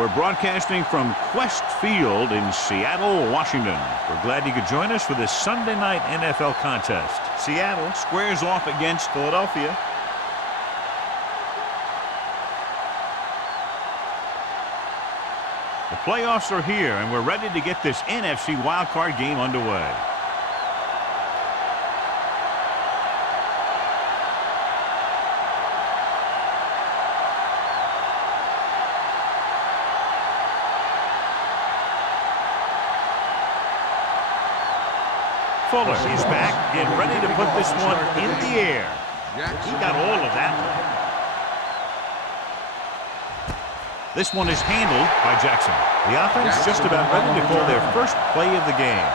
We're broadcasting from Quest Field in Seattle, Washington. We're glad you could join us for this Sunday night NFL contest. Seattle squares off against Philadelphia. The playoffs are here, and we're ready to get this NFC wildcard game underway. Fuller is back and ready to put this one in the air. He got all of that. This one is handled by Jackson. The offense just about ready to call their first play of the game.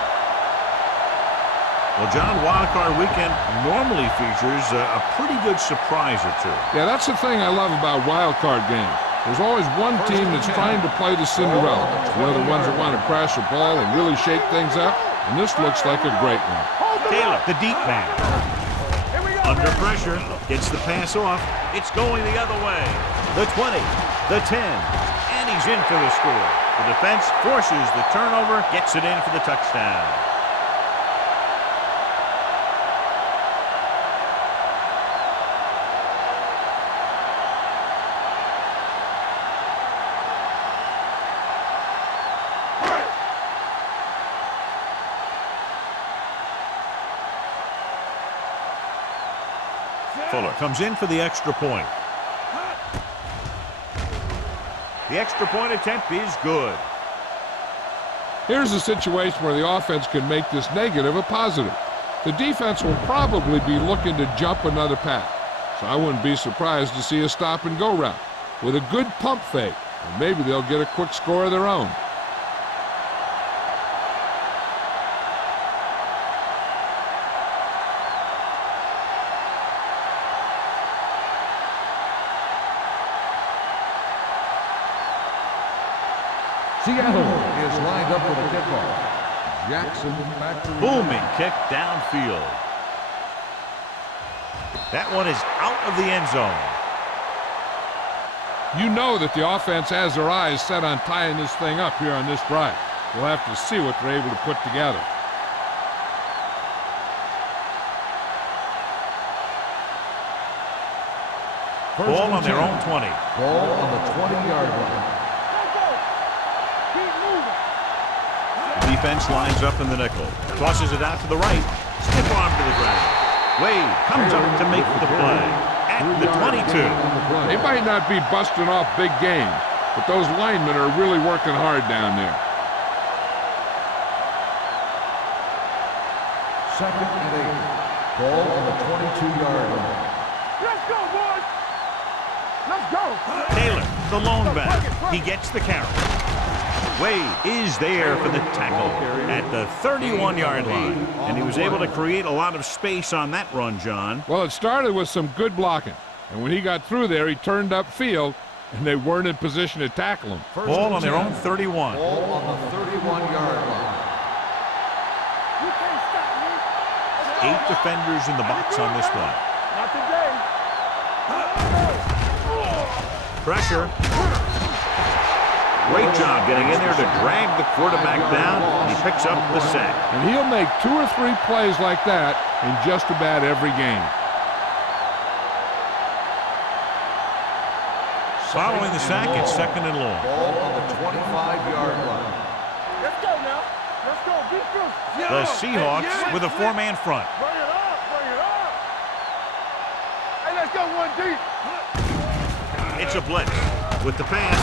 Well, John, wildcard weekend normally features a pretty good surprise or two. Yeah, that's the thing I love about wildcard games. There's always one team that's trying to play the Cinderella. They're the ones that want to crash the ball and really shake things up. And this looks like a great one. Taylor, the deep man. Under pressure, gets the pass off. It's going the other way. The 20, the 10, and he's in for the score. The defense forces the turnover, gets it in for the touchdown. Fuller comes in for the extra point. The extra point attempt is good. Here's a situation where the offense can make this negative a positive. The defense will probably be looking to jump another pass, so I wouldn't be surprised to see a stop-and-go route with a good pump fake, and maybe they'll get a quick score of their own. Seattle is lined up for the kickoff. Jackson back to booming kick downfield. That one is out of the end zone. You know that the offense has their eyes set on tying this thing up here on this drive. We'll have to see what they're able to put together. Ball on their own 20. Ball on the 20-yard line. Defense lines up in the nickel. Tosses it out to the right. Stiff arm to the ground. Wade comes up to make the play at the 22. They might not be busting off big games, but those linemen are really working hard down there. Second and 8. Ball on the 22-yard line. Let's go, boys. Let's go. Taylor, the lone back. He gets the carry. Wade is there for the tackle at the 31-yard line. And he was able to create a lot of space on that run, John. Well, it started with some good blocking. And when he got through there, he turned upfield, and they weren't in position to tackle him. Ball on their own 31. Ball on the 31-yard line. 8 defenders in the box on this one. Not today. Pressure. Great job getting in there to drag the quarterback down, and he picks up the sack. And he'll make 2 or 3 plays like that in just about every game. Following the sack, it's second and long. Ball on the 25-yard line. Let's go now. Let's go. Get through. The Seahawks with a 4-man front. Bring it up. Bring it up. Hey, let's go one deep. It's a blitz with the pass,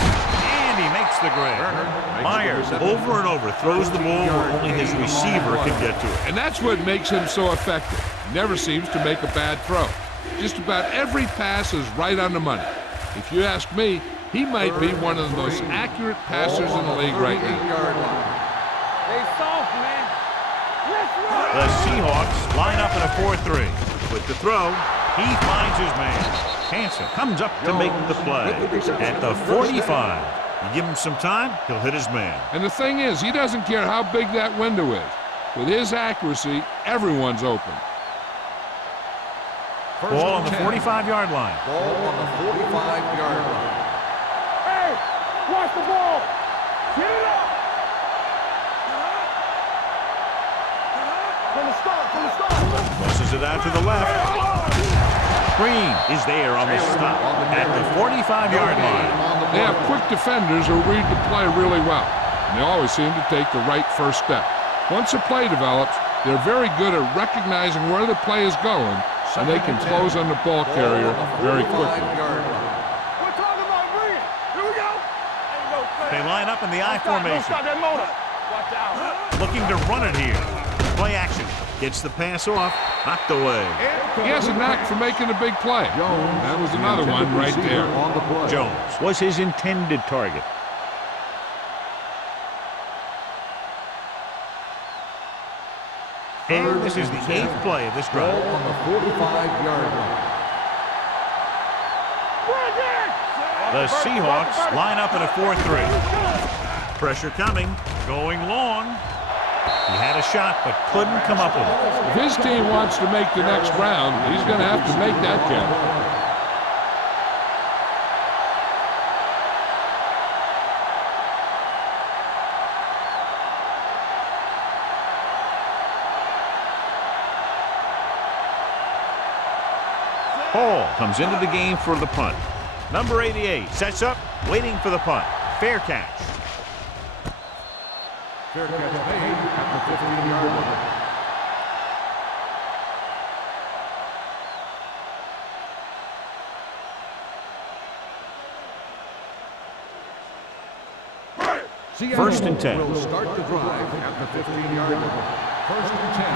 and he makes the grab. Myers over and over throws the ball where only his receiver can get to it. And that's what makes him so effective. Never seems to make a bad throw. Just about every pass is right on the money. If you ask me, he might be one of the most accurate passers in the league right now. They soft, man. The Seahawks line up in a 4-3. With the throw, he finds his man. Hansen comes up to make the play at the 45. You give him some time, he'll hit his man. And the thing is, he doesn't care how big that window is. With his accuracy, everyone's open. Ball on the 45-yard line. Ball on the 45-yard line. Hey, watch the ball. From the start. Tosses it out to the left. Green is there on the stop at the 45-yard line. They have quick defenders who read the play really well, and they always seem to take the right first step. Once a play develops, they're very good at recognizing where the play is going, and they can close on the ball carrier very quickly. We're talking about Green. Here we go. They line up in the I formation. Stop that motor. Watch out. Looking to run it here. Play action. Gets the pass off. Knocked away. He has a knack for making a big play. That was another one right there. Jones was his intended target. And this is the 8th play of this drive. On the 45-yard line. The Seahawks line up in a 4-3. Pressure coming. Going long. He had a shot, but couldn't come up with it. If his team wants to make the next round, he's going to have to make that catch. Hall comes into the game for the punt. Number 88 sets up, waiting for the punt. Fair catch. Fair catch made at the 15-yard line. First and 10. Will start the drive at the 15-yard line. First and 10.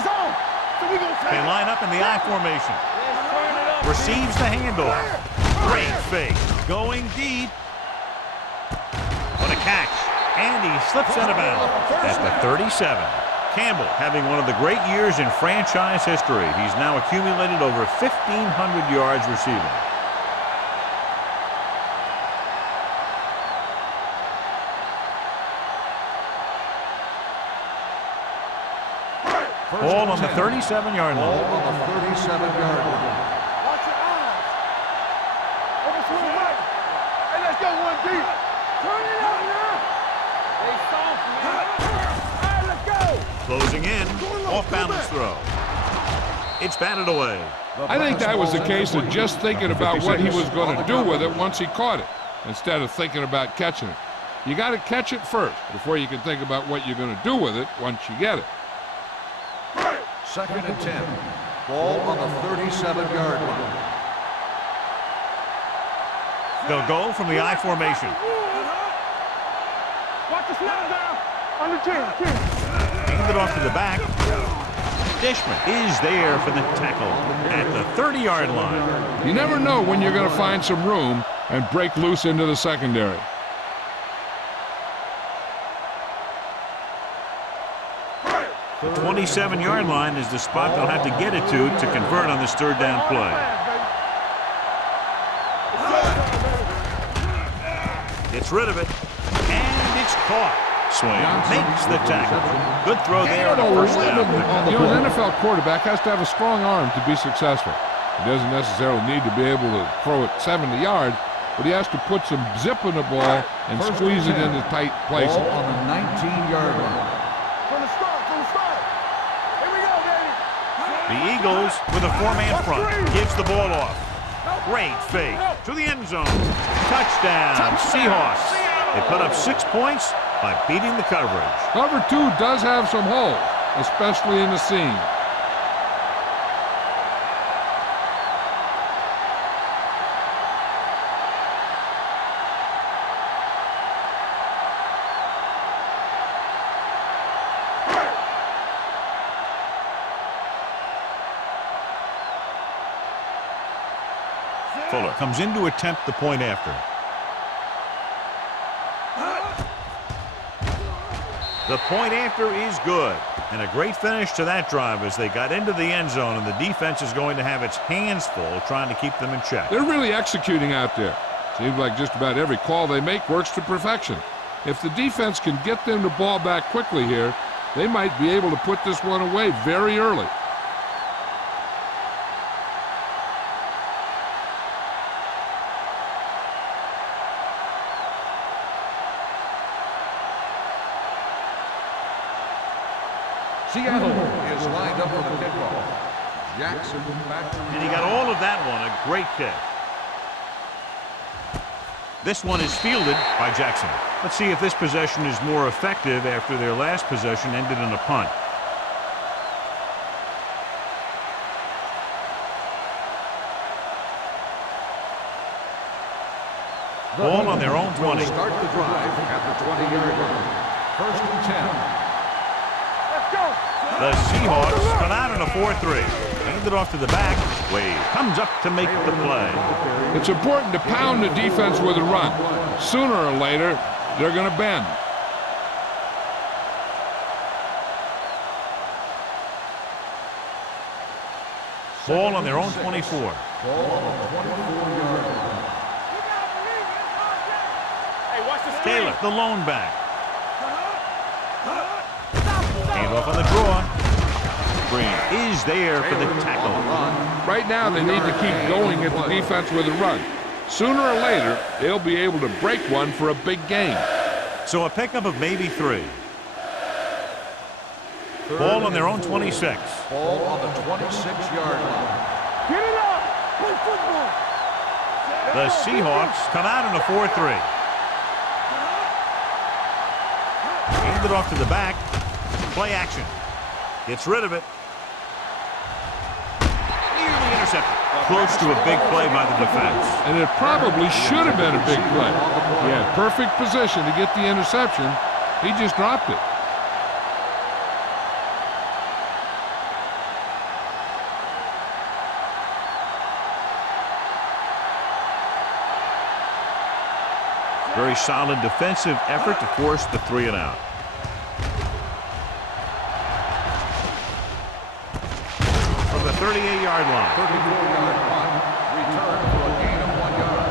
It's on. So we gonna They line up in the I formation. Receives the handoff. Great fake. Going deep. What a catch. And he slips out of bounds at the 37. Campbell having one of the great years in franchise history. He's now accumulated over 1,500 yards receiving. Ball on the 37-yard Ball line. on the 37-yard line. watch your eyes. Over swing right. Hey, let's go one deep. Turn it up now. They soft, man. All right, let's go. Closing in. Off-balance throw. It's batted away. I think that was the case of just thinking about what he was going to do with it once he caught it, instead of thinking about catching it. You got to catch it first before you can think about what you're going to do with it once you get it. Second and 10. Ball on the 37-yard line. They'll go from the I formation. Watch the snap down. Under 10. Hand it off to the back. Dishman is there for the tackle at the 30-yard line. You never know when you're going to find some room and break loose into the secondary. The 27-yard line is the spot they'll have to get it to convert on this third down play. Gets rid of it, and it's caught. Swing makes the tackle. Good throw there on a first down. You know, an NFL quarterback has to have a strong arm to be successful. He doesn't necessarily need to be able to throw it 70 yards, but he has to put some zip in the ball and squeeze it into tight places. Ball on the 19-yard line. From the start. Here we go, baby. The Eagles with a four-man front gives the ball off. Great fake to the end zone. Touchdown, Seahawks. They put up 6 points by beating the coverage. Cover 2 does have some holes, especially in the seam. Fuller comes in to attempt the point after. The point after is good. And a great finish to that drive as they got into the end zone, and the defense is going to have its hands full trying to keep them in check. They're really executing out there. Seems like just about every call they make works to perfection. If the defense can get them the ball back quickly here, they might be able to put this one away very early. Seattle is lined up for the kickoff. Jackson back to And he got all of that one. A great kick. This one is fielded by Jackson. Let's see if this possession is more effective after their last possession ended in a punt. Ball on their own 20. Start the drive at the 20-yard line. 1st and 10. The Seahawks come out in a 4-3. Hand it off to the back. Wade comes up to make the play. It's important to pound the defense with a run. Sooner or later, they're going to bend. Ball on their own 24. Ball on the 24-yard line. Taylor, the lone back. Hand off on the draw. Green is there for the tackle. Right now, they need to keep going at the defense with a run. Sooner or later, they'll be able to break one for a big gain. So a pickup of maybe 3. Ball on their own 26. Ball on the 26-yard line. Get it up! Play football! The Seahawks come out in a 4-3. Hand it off to the back. Play action. Gets rid of it. Nearly intercepted. Close to a big play by the defense. And it probably should have been a big play. He had perfect position to get the interception. He just dropped it. Very solid defensive effort to force the 3 and out. From the 38-yard line. 34-yard punt. Return for a gain of 1 yard.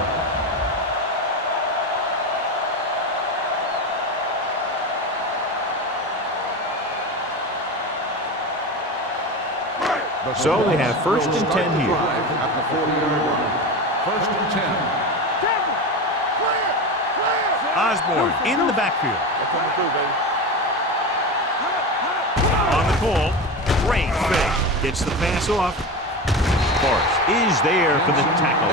So they have 1st and 10 here. At the 40-yard line. 1st and 10. Osborne in the backfield. On the call. Great fake. Gets the pass off. Forrest is there for the tackle.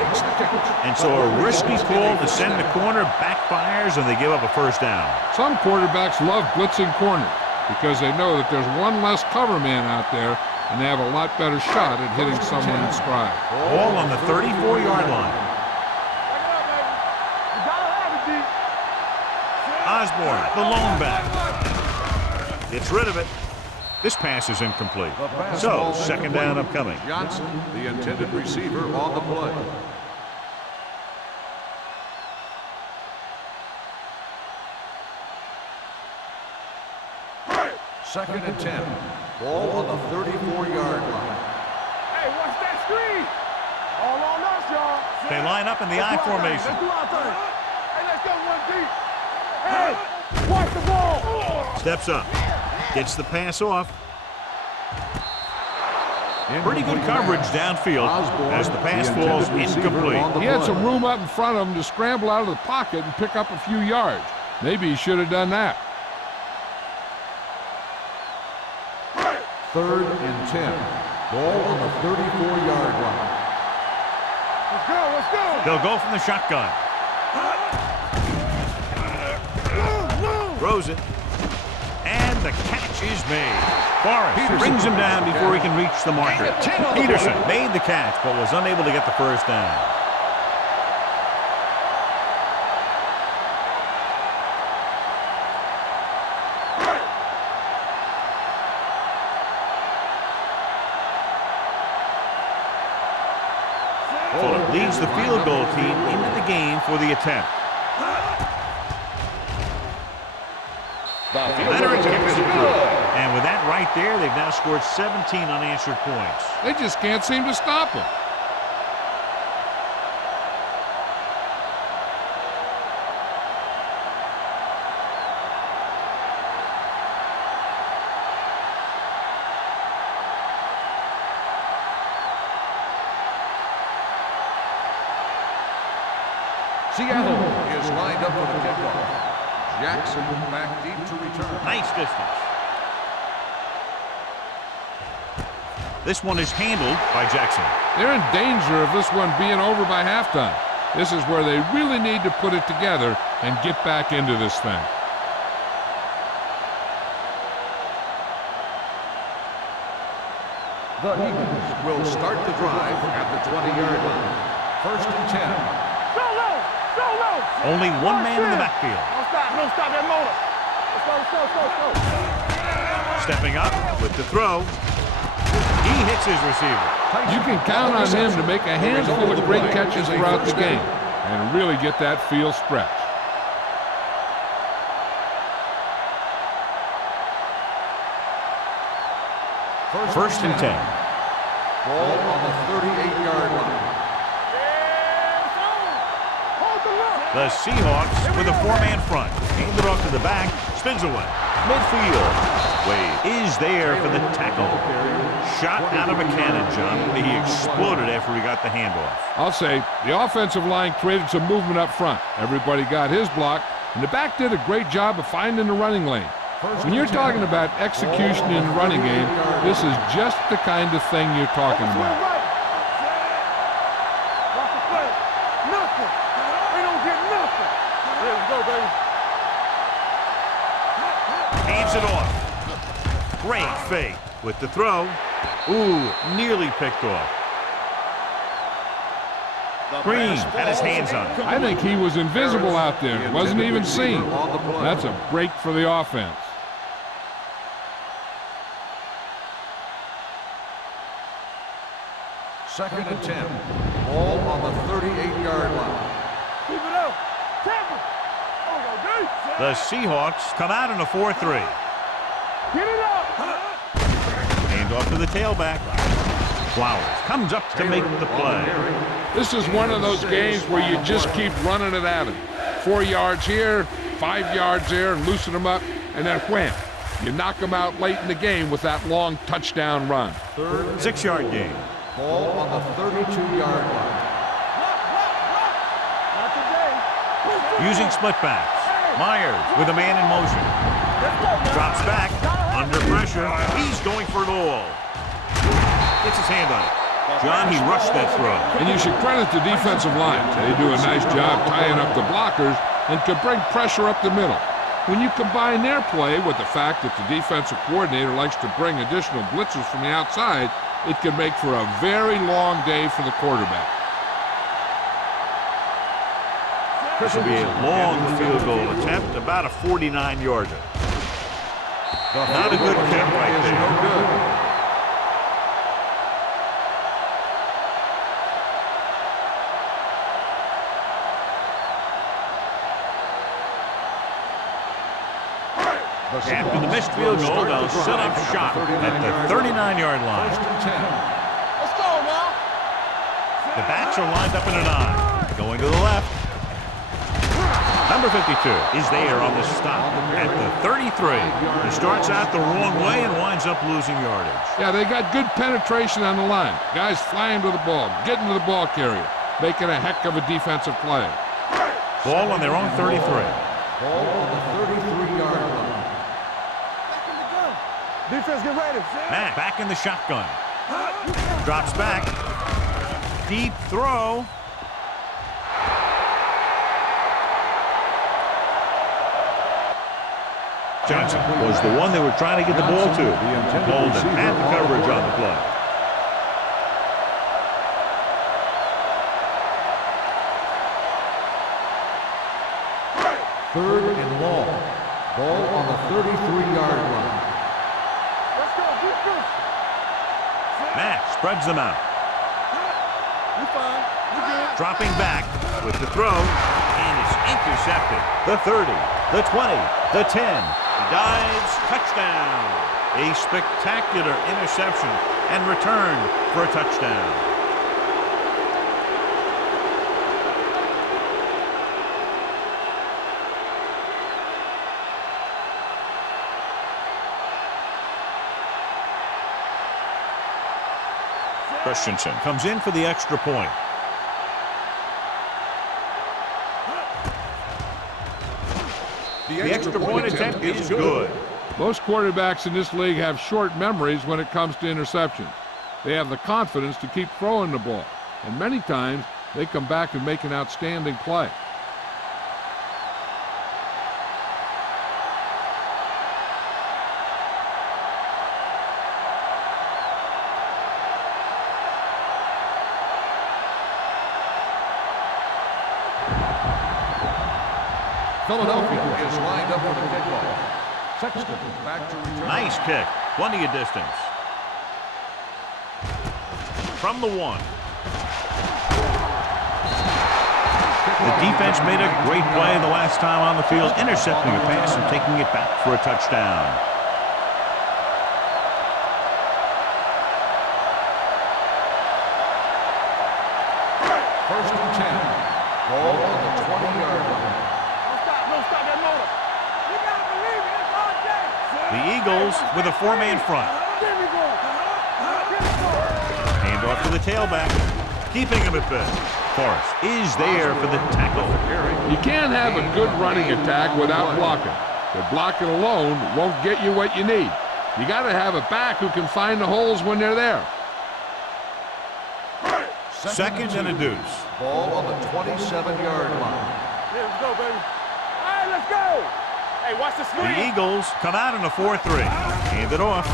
And so a risky call to send the corner backfires and they give up a 1st down. Some quarterbacks love blitzing corners because they know that there's one less cover man out there and they have a lot better shot at hitting someone in stride. Ball on the 34-yard line. Osborne, the lone back. Gets rid of it. This pass is incomplete. So, 2nd down upcoming. Johnson, the intended receiver, on the play. Second and 10. Ball on the 34-yard line. Hey, watch that screen! All on us, y'all. They line up in the I formation. Let's do our thing. Hey, let's go 1 deep. Hey, watch the ball. Steps up. Gets the pass off. Pretty good coverage downfield as the pass falls incomplete. He had some room up in front of him to scramble out of the pocket and pick up a few yards. Maybe he should have done that. 3rd and 10. Ball on the 34-yard line. Let's go, let's go. They'll go from the shotgun. Throws it. And the catch is made. Forrest brings him down before he can reach the marker. Peterson made the catch but was unable to get the 1st down. Fuller leads the field goal team into the game for the attempt. Leonard kicks it good. And with that right there, they've now scored 17 unanswered points. They just can't seem to stop him. Seattle is lined up for the kickoff. Jackson back deep to return. Nice distance. This one is handled by Jackson. They're in danger of this one being over by halftime. This is where they really need to put it together and get back into this thing. The Eagles will start the drive at the 20-yard line. 1st and 10. Only one man in the backfield. Don't stop that motor. Let's go. Stepping up with the throw. He hits his receiver. You can count on him to make a handful of great catches throughout the game and really get that field stretch. First and 10. Ball on the 38-yard line. The Seahawks with a four-man front. Handed off to the back. Spins away. Midfield. Wade is there for the tackle. Shot out of a cannon, John. He exploded after he got the handoff. I'll say the offensive line created some movement up front. Everybody got his block, and the back did a great job of finding the running lane. When you're talking about execution in the running game, this is just the kind of thing you're talking about. Nothing. We don't get nothing. There we go, baby. Hands it off. Great fake with the throw. Ooh, nearly picked off. Green had his hands on it. I think he was invisible out there. Wasn't even seen. That's a break for the offense. Second and 10. Ball on the 38-yard line. Keep it up. Tap it. Oh, The Seahawks come out in a 4-3. get it up. Hand off to the tailback. Flowers comes up to make the play. This is one of those games where you just keep running it at him. 4 yards here, 5 yards there, and loosen them up, and then wham. You knock them out late in the game with that long touchdown run. 6-yard gain. Ball on the 32-yard line. Not today. Using split backs. Myers with a man in motion. Drops back. Under pressure. He's going for it all. Gets his hand on it. John, he rushed that throw. And you should credit the defensive line. They do a nice job tying up the blockers and can bring pressure up the middle. When you combine their play with the fact that the defensive coordinator likes to bring additional blitzes from the outside, it can make for a very long day for the quarterback. This will be a long field goal attempt, about a 49-yarder. Not a good kick right there. No good. After the missed field goal, they'll set up shop at the 39-yard line. First and 10. Let's go now. The backs are lined up in an I. Going to the left. Number 52 is there on the stop at the 33. He starts out the wrong way and winds up losing yardage. Yeah, they got good penetration on the line. Guys flying to the ball, getting to the ball carrier, making a heck of a defensive play. Ball on their own 33. Ball on the 33-yard line. Defense, get ready. Matt back in the shotgun. Drops back. Deep throw. Johnson was the one they were trying to get the ball to. Bolden had the coverage on the play. Third and long. Ball on the 33-yard line. Let's go, defense. Matt spreads them out. You fine. You good. Dropping back with the throw, and it's intercepted. The 30, the 20, the 10. He dives, touchdown. A spectacular interception and return for a touchdown. Christensen comes in for the extra point. The extra point attempt is good. Most quarterbacks in this league have short memories when it comes to interceptions. they have the confidence to keep throwing the ball. And many times, they come back and make an outstanding play. Philadelphia is lined up for the kickoff. Sexton back to return. Nice kick. Plenty of distance. From the 1. The defense made a great play the last time on the field, intercepting a pass and taking it back for a touchdown. First and 10. Ball on the 20-yard line. Don't stop that motor. You gotta believe it. It's all day. The Eagles with a 4-man front. Give me going. Give me going. Hand off to the tailback, keeping him at bay. Forrest is there for the tackle. You can't have a good running attack without blocking. But blocking alone won't get you what you need. You got to have a back who can find the holes when they're there. Second and a deuce. Ball on the 27-yard line. Yeah, let's go, baby. All right, let's go. Hey, watch the screen. The Eagles come out in a 4-3. Hand it off.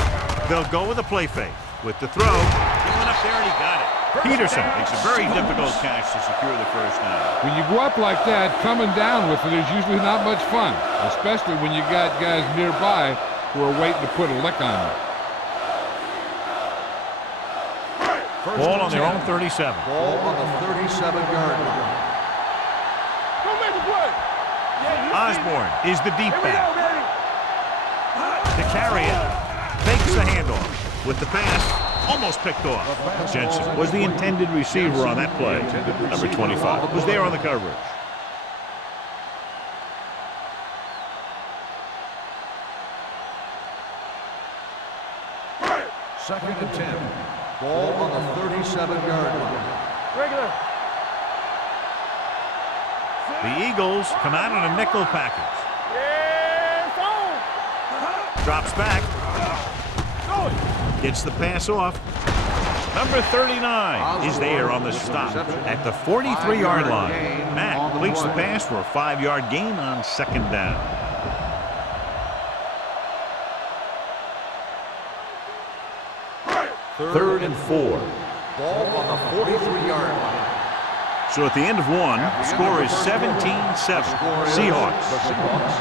They'll go with a play fake. With the throw, he went up there and he got it. Peterson makes a very difficult catch to secure the first down. When you go up like that, coming down with it is usually not much fun, especially when you got guys nearby who are waiting to put a lick on you. Ball on their own 37. Ball on the 37-yard line. Go make the play. Osborne is the deep Here we go, back. baby. To carry it, fakes the handoff. With the pass, almost picked off. Jensen was the intended receiver on that play. Number 25 was there on the coverage. Second and 10. Ball on the 37-yard line. Regular. The Eagles come out in a nickel package. Yeah, it's on. Drops back. Go it. Gets the pass off. Number 39 is there on the stop at the 43-yard line. Matt completes the pass for a 5-yard gain on second down. Third and 4. Ball on the 43-yard line. So at the end of one, the score is 17-7. Seahawks. The Seahawks.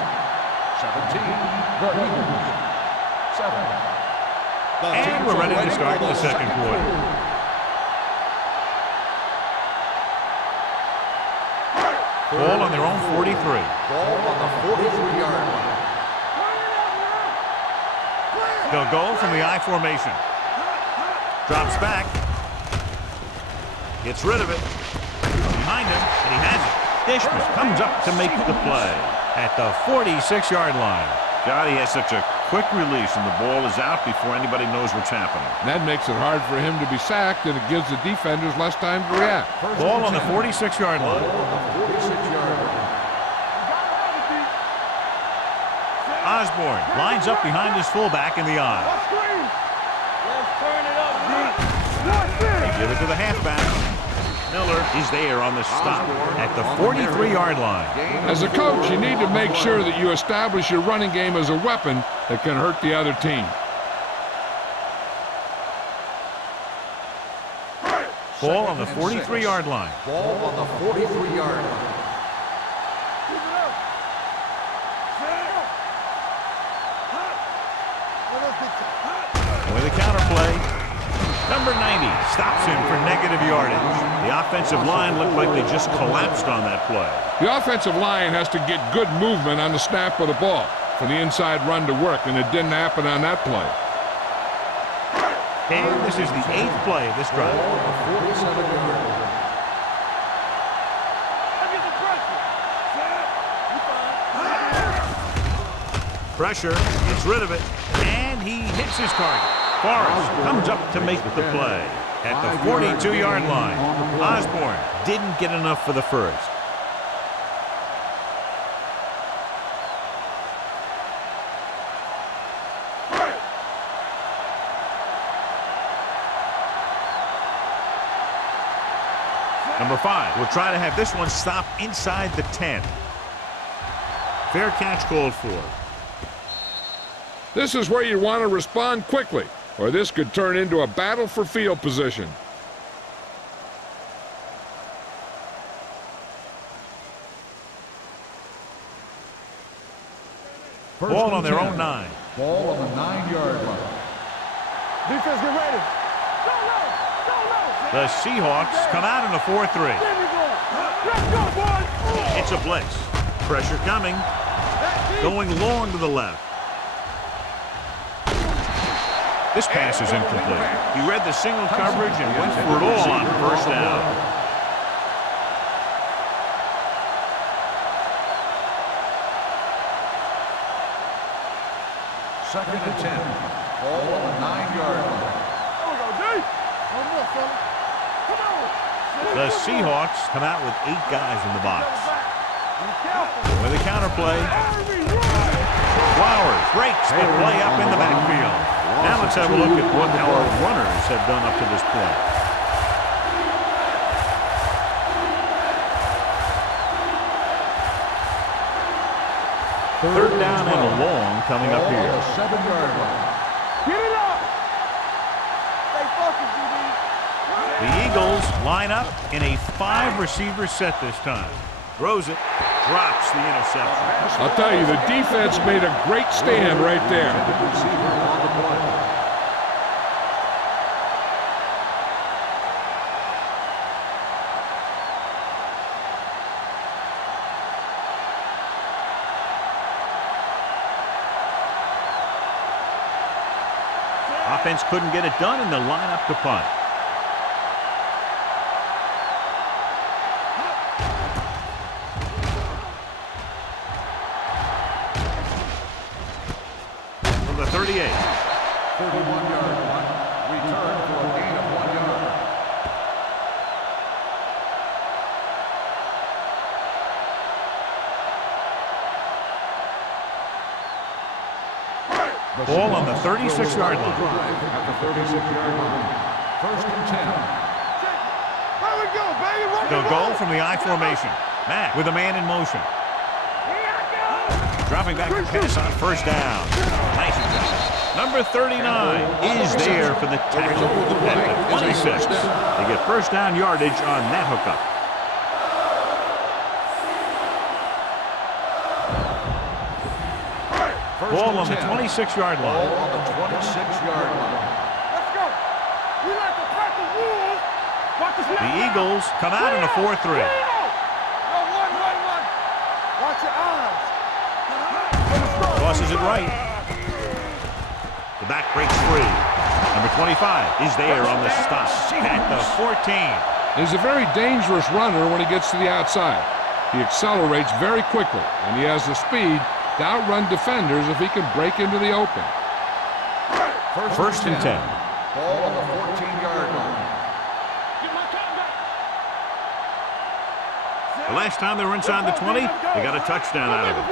17. The Eagles. 7. And we're ready to start the second quarter. Ball on their own 43. Ball on the 43-yard line. They'll go from the I formation. Drops back. Gets rid of it. Behind him, and he has it. Dishman comes up to make the play at the 46-yard line. God, he has such a quick release, and the ball is out before anybody knows what's happening. That makes it hard for him to be sacked, and it gives the defenders less time to react. Ball on the 46-yard line. Ball on the 46-yard line. Osborne lines up behind his fullback in the I. Let's turn it up, D. They give it to the halfback. Miller is there on the stop at the 43-yard line. As a coach, you need to make sure that you establish your running game as a weapon that can hurt the other team. Ball on the 43-yard line. Ball on the 43-yard line. With a counterplay, number 90 stops him for negative yardage. The offensive line looked like they just collapsed on that play. The offensive line has to get good movement on the snap of the ball for the inside run to work, and it didn't happen on that play. And this is the 8th play of this drive. Ball on the 47-yard line. Pressure, gets rid of it, and he hits his target. Forrest comes up to make the play at the 42-yard line. Osborne didn't get enough for the first. Number 5 will try to have this one stop inside the 10. Fair catch called for. This is where you want to respond quickly, or this could turn into a battle for field position. Ball on their own 9. Ball on the 9-yard line. Defense, get ready. The Seahawks come out in a 4-3. Let's go, boys. It's a blitz. Pressure coming. Going long to the left. This pass is incomplete. He read the single coverage and went for it all on first down. Second and 10. Ball on the 9-yard line. There we go, D. One more, fella. Come on. The Seahawks come out with 8 guys in the box. Be careful. With a counterplay, Flowers breaks the play up in the backfield. Now let's have a look at what our runners have done up to this point. Third down and long coming up here. 7-yard line. Get it up. Stay focused, DB. The Eagles line up in a 5-receiver set this time. Throws it, drops the interception. I'll tell you, the defense made a great stand right there. Receiver on the play. Offense couldn't get it done in the lineup to punt. From the 38. 31-yard line. Return for a gain of 1 yard. Ball on the 36-yard line. At the 36-yard line. First and 10. There we go, baby. They'll go from the I formation. Mack with a man in motion. Dropping back to pass on first down. Nice job. Number 39 is there for the tackle at the 26. They get first down yardage on that hookup. Ball on the 26-yard line. Ball on the 26-yard line. Let's go. We like to crack the rules. Watch this. The Eagles come out in a 4-3. No, one. Watch your eyes. Tosses it right. The back breaks free. Number 25 is there on the stop at the 14. He's a very dangerous runner when he gets to the outside. He accelerates very quickly, and he has the speed to outrun defenders if he can break into the open. First and 10. Ball on the 14-yard line. The last time they were inside the 20, they got a touchdown out of it.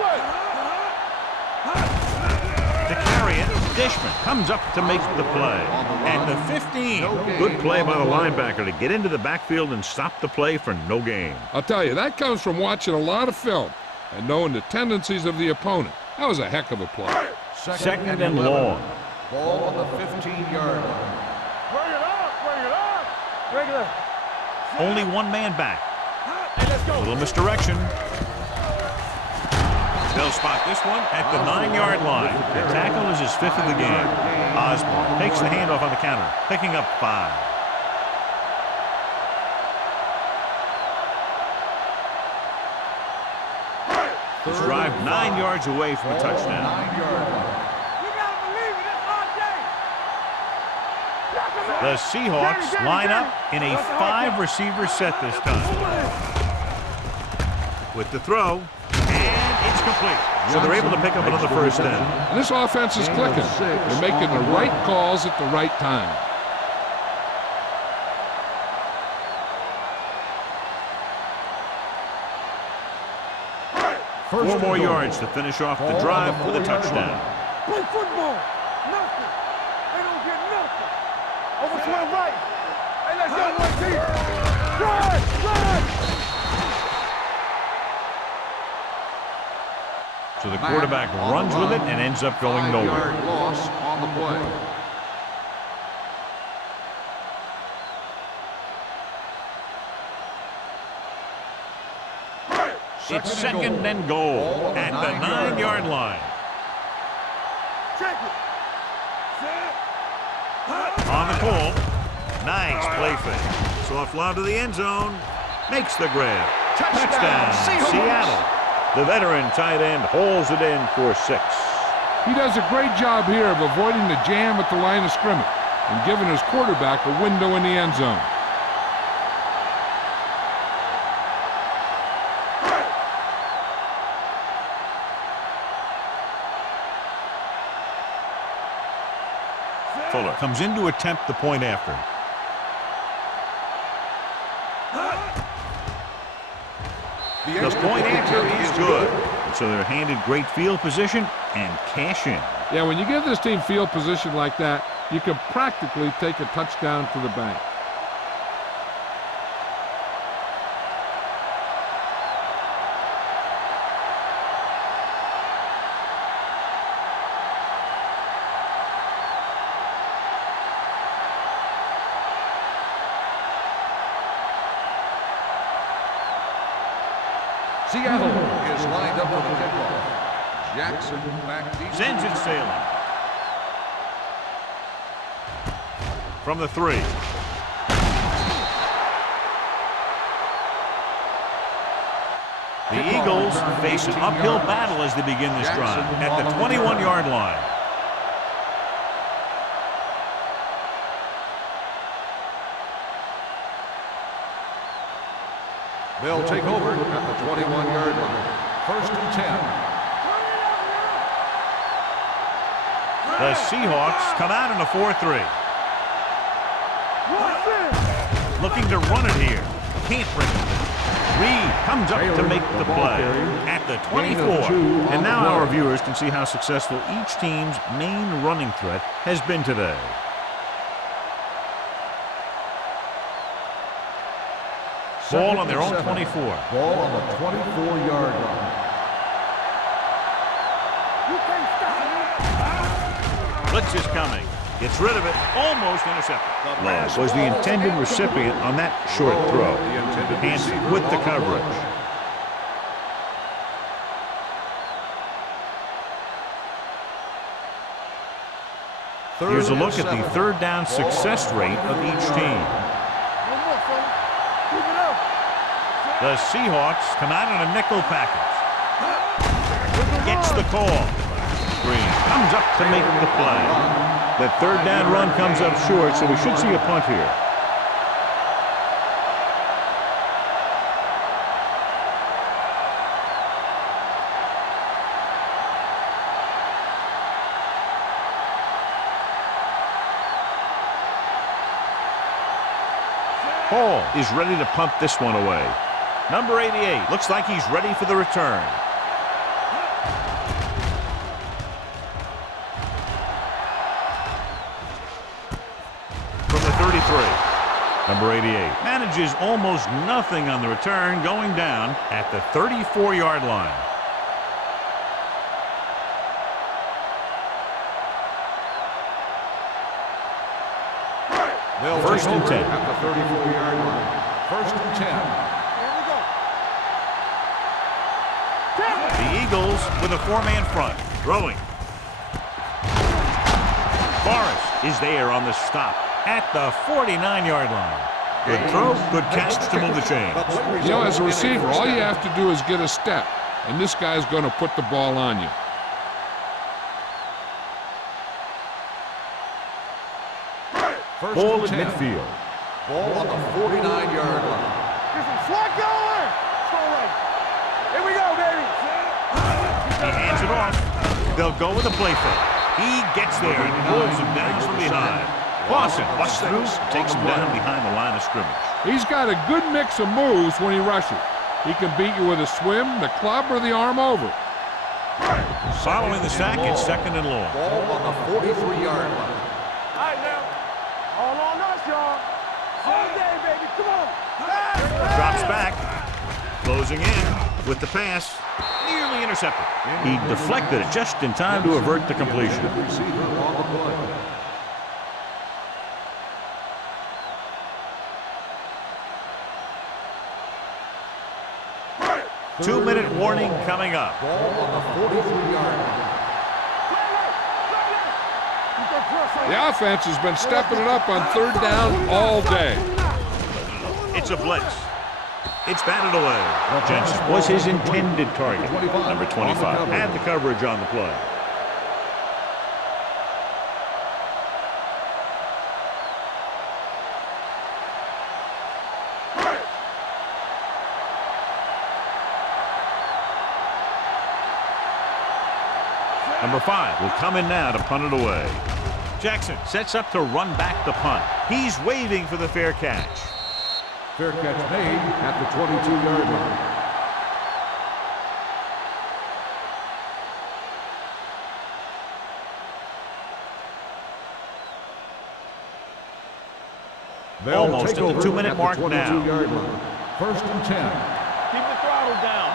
To carry it, Dishman comes up to make the play. And the 15. Good play by the linebacker to get into the backfield and stop the play for no gain. I'll tell you, that comes from watching a lot of film and knowing the tendencies of the opponent. That was a heck of a play. Second and long. Ball on the 15-yard line. Bring it up. Regular. Only one man back. Hey, let's go. A little misdirection. They'll spot this one at the 9-yard line. The tackle is his 5th of the game. Osborne takes the handoff on the counter, picking up 5. This drive 9 yards away from a touchdown. 9-yard line. You gotta believe it. It's our day. The Seahawks line up in a 5-receiver set this time. With the throw, and it's complete. So they're able to pick up another first down. And this offense is clicking. They're making the right calls at the right time. Four more yards to finish off the drive with a touchdown. Play football. Nothing. They don't get nothing. Over to my right. Hey, let's go, one team. So the quarterback runs with it and ends up going nowhere. 5-yard loss on the play. It's second and goal at the 9-yard line. On the call. Nice play fake. Soft lob to the end zone. Makes the grab. Touchdown, Seattle. The veteran tight end hauls it in for 6. He does a great job here of avoiding the jam at the line of scrimmage and giving his quarterback a window in the end zone. Fuller comes in to attempt the point after. The point after is good. So they're handed great field position and cash in. Yeah, when you give this team field position like that, you can practically take a touchdown to the bank. Seattle is lined up for the kickoff. Jackson back deep. Sends it sailing. From the 3. The Eagles face an uphill battle as they begin this drive at the 21-yard line. They'll take over at the 21-yard line. 1st and 10. The Seahawks come out in a 4-3. Looking to run it here. Can't bring it in. Reed comes up to make the play at the 24. And now our viewers can see how successful each team's main running threat has been today. Ball on their own 24. Ball on the 24-yard line. Blitz is coming. Gets rid of it. Almost intercepted. Love was the intended recipient on that short throw. Hanson with the coverage. Here's a look at the third down success rate of each team. The Seahawks come out in a nickel package. Gets the call. Green comes up to make the play. That third down run comes up short, so we should see a punt here. Hall is ready to punt this one away. Number 88 looks like he's ready for the return. From the 33, number 88 manages almost nothing on the return, going down at the 34-yard line. They'll 1st and 10 at the 34-yard line. 1st and 10. The Eagles with a 4-man front. Throwing. Forrest is there on the stop at the 49-yard line. Good throw, good catch to move the chains. You know, as a receiver, all you have to do is get a step, and this guy's going to put the ball on you. Ball at midfield. Ball on the 49-yard line. Get some swat going. Here we go, baby. He hands it off. They'll go with a play fake. He gets there and pulls him down from behind. Clausen busts through, takes him down behind the line of scrimmage. He's got a good mix of moves when he rushes. He can beat you with a swim, the club, or the arm over. Following the sack, it's 2nd and long. Ball on the 43-yard line. All right, now. All on us, y'all. All day, baby. Come on. Drops back. Closing in with the pass. Nearly intercepted. He deflected it just in time to avert the completion. Receiver on the play. 2-minute warning coming up. Ball on the 43-yard line. The offense has been stepping it up on third down all day. It's a blitz. It's batted away. Jensen was his intended target. Number 25 had the coverage on the play. Number 5 will come in now to punt it away. Jackson sets up to run back the punt. He's waving for the fair catch. Fair catch made at the 22-yard line. Almost at the 2-minute mark now. 22-yard line. First and 10. Keep the throttle down.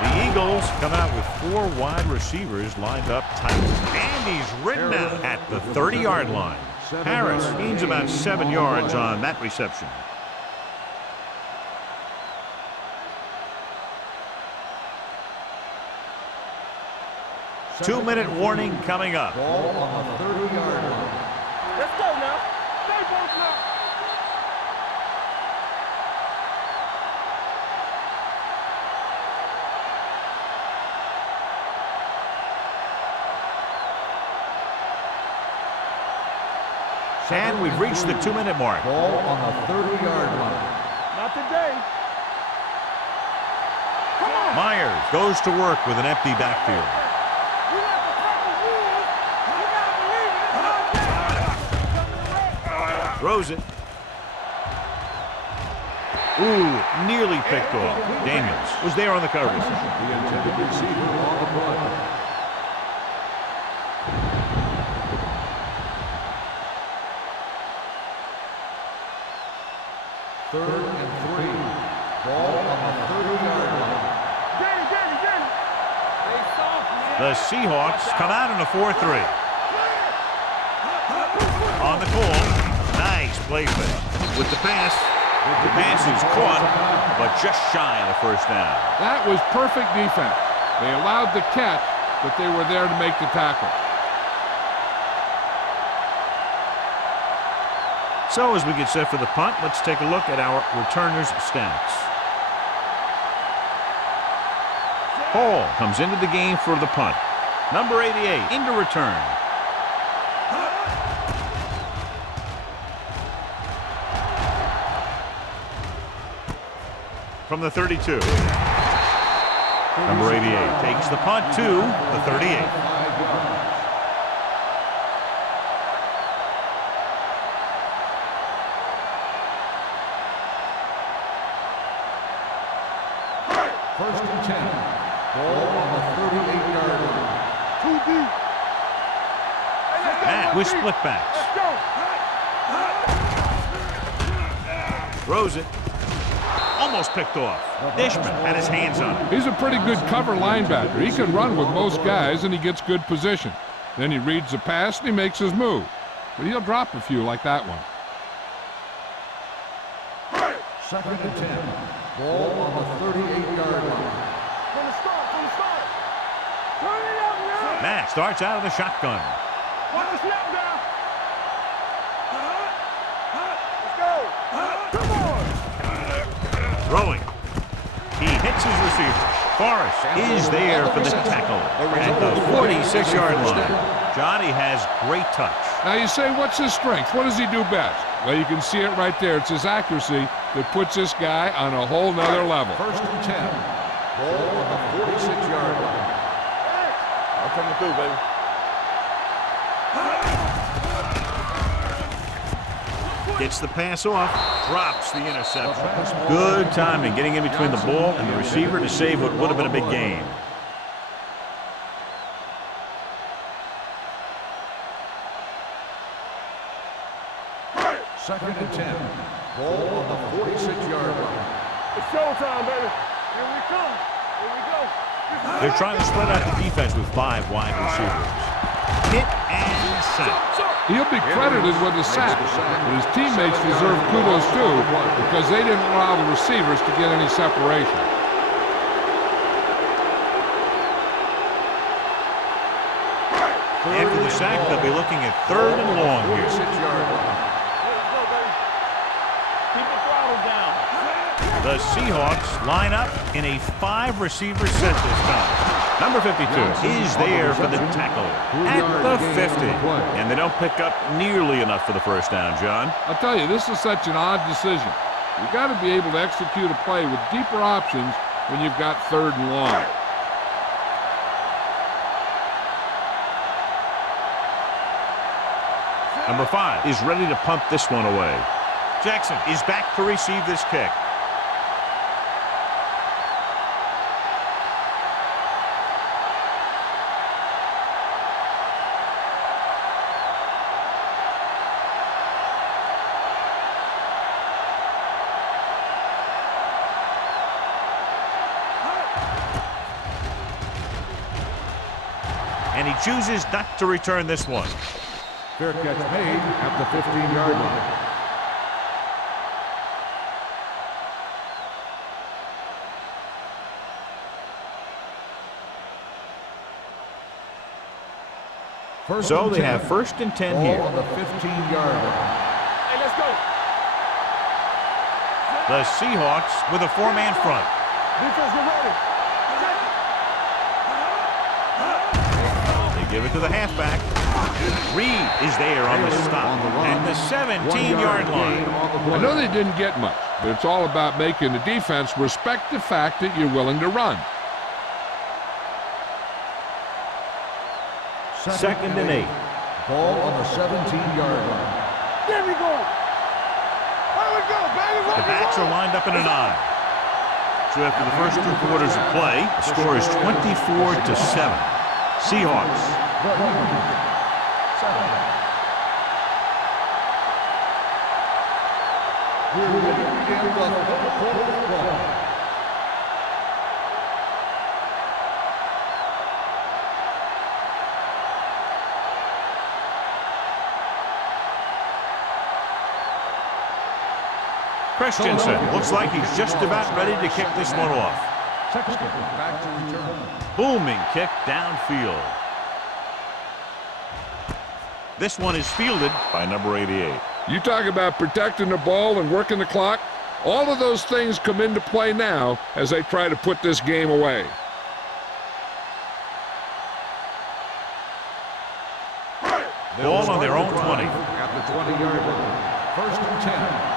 The Eagles come out with 4 wide receivers lined up tight. And he's ridden out at the 30-yard line. Harris gains about 7 yards on that reception. Two-minute warning coming up. Ball on the 30-yard line. Let's go now. Stay both now. And we've reached the 2-minute mark. Ball on the 30-yard line. Not today. Come on. Myers goes to work with an empty backfield. You got the purple rules. You gotta believe it. Throws it. Ooh, nearly picked off. Daniels was there on the coverage. The intended receiver on the play. Third and 3. Ball on the 30-yard line. Get it. They soft, man. The Seahawks come out in a 4-3. On the call. Nice play fake. With the pass. The pass is caught, but just shy of the first down. That was perfect defense. They allowed the catch, but they were there to make the tackle. So as we get set for the punt, let's take a look at our returners' stats. Hall comes into the game for the punt. Number 88 into return. From the 32. Number 88 takes the punt to the 38. First and 10. Ball on the 38-yard line. Too deep. Hey, let's go, Matt one with deep. split backs. Let's go. Throws it. Almost picked off. Dishman had his hands on it. He's a pretty good cover linebacker. He can run with most guys, and he gets good position. Then he reads the pass, and he makes his move. But he'll drop a few like that one. Second and 10. Ball on the 38-yard line. From the start. Turn it up now. Matt starts out of the shotgun. Watch the snap down. Let's go. Come on. Throwing. He hits his receiver. Forrest is there for the tackle at the 46-yard line. Johnny has great touch. Now you say, what's his strength? What does he do best? Well, you can see it right there. It's his accuracy that puts this guy on a whole nother level. First and 10. Ball on the 46-yard line. I'm coming through, baby. Gets the pass off. Drops the interception. Good timing getting in between the ball and the receiver to save what would have been a big game. Second and 10. Ball on the 46-yard line. It's showtime, baby. Here we come. Here we go. They're trying to spread out the defense with 5 wide receivers. Hit and sack. He'll be credited with a sack, but his teammates deserve kudos too because they didn't allow the receivers to get any separation. After the sack, they'll be looking at 3rd and long here. 6-yard line. Keep the throttle down. The Seahawks line up in a 5-receiver set this time. Number 52 is there for the tackle at the 50. And they don't pick up nearly enough for the first down, John. I'll tell you, this is such an odd decision. You've got to be able to execute a play with deeper options when you've got 3rd and long. Number 5 is ready to punt this one away. Jackson is back to receive this kick. And he chooses not to return this one. Fair catch made at the 15-yard line. So they have 1st and 10 here. On the 15-yard line. Hey, let's go. The Seahawks with a 4-man front. Defense, get ready. They give it to the halfback. Reed is there on the stop at the 17-yard line. I know they didn't get much, but it's all about making the defense respect the fact that you're willing to run. 2nd and 8. Ball on the 17-yard line. There we go. There we go, baby. The backs are lined up in an I. So after the first 2 quarters of play, the score is 24-7. Seahawks. We're ready to begin the 3rd quarter of play. Christensen looks like he's just about ready to kick this one off. Sexton back to return. Booming kick downfield. This one is fielded by number 88. You talk about protecting the ball and working the clock. All of those things come into play now as they try to put this game away. Ball on their own 20. At the 20-yard line. 1st and 10.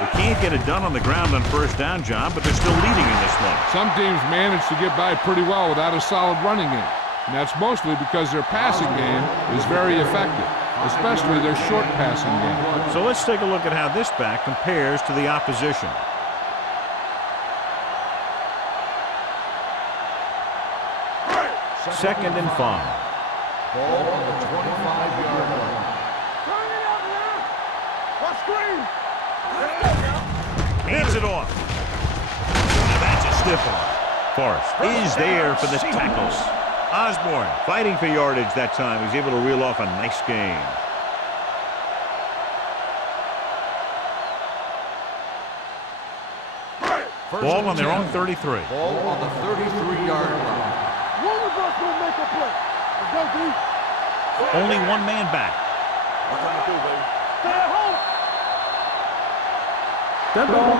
They can't get it done on the ground on 1st down, John, but they're still leading in this one. Some teams manage to get by pretty well without a solid running game. And that's mostly because their passing game is very effective, especially their short passing game. So let's take a look at how this back compares to the opposition. Second and 5. Ball on the 25-yard line. Turn it up now. What screen? Hands it off. Now that's a stiff one. Forrest is there for the tackles. Osborne fighting for yardage that time. He's able to reel off a nice gain. Ball on their own 33. Ball on the 33-yard line. One of us will make a play. Let's go, D. Only 1 man back. What time to do, baby? Stay at home. Dead ball.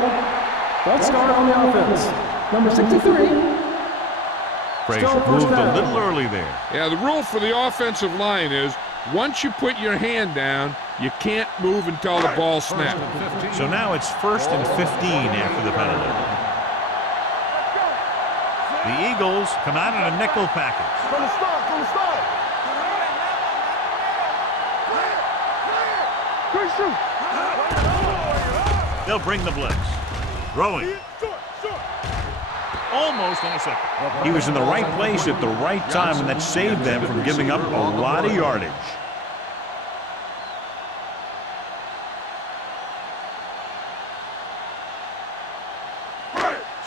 False start on the offense. Number 63. Frazier moved a little early there. Yeah, the rule for the offensive line is once you put your hand down, you can't move until the ball snaps. So now it's 1st and 15 after the penalty. The Eagles come out in a nickel package. From the start, from the start. Great shoot. They'll bring the blitz. Throwing. Almost intercepted. He was in the right place at the right time, and that saved them from giving up a lot of yardage.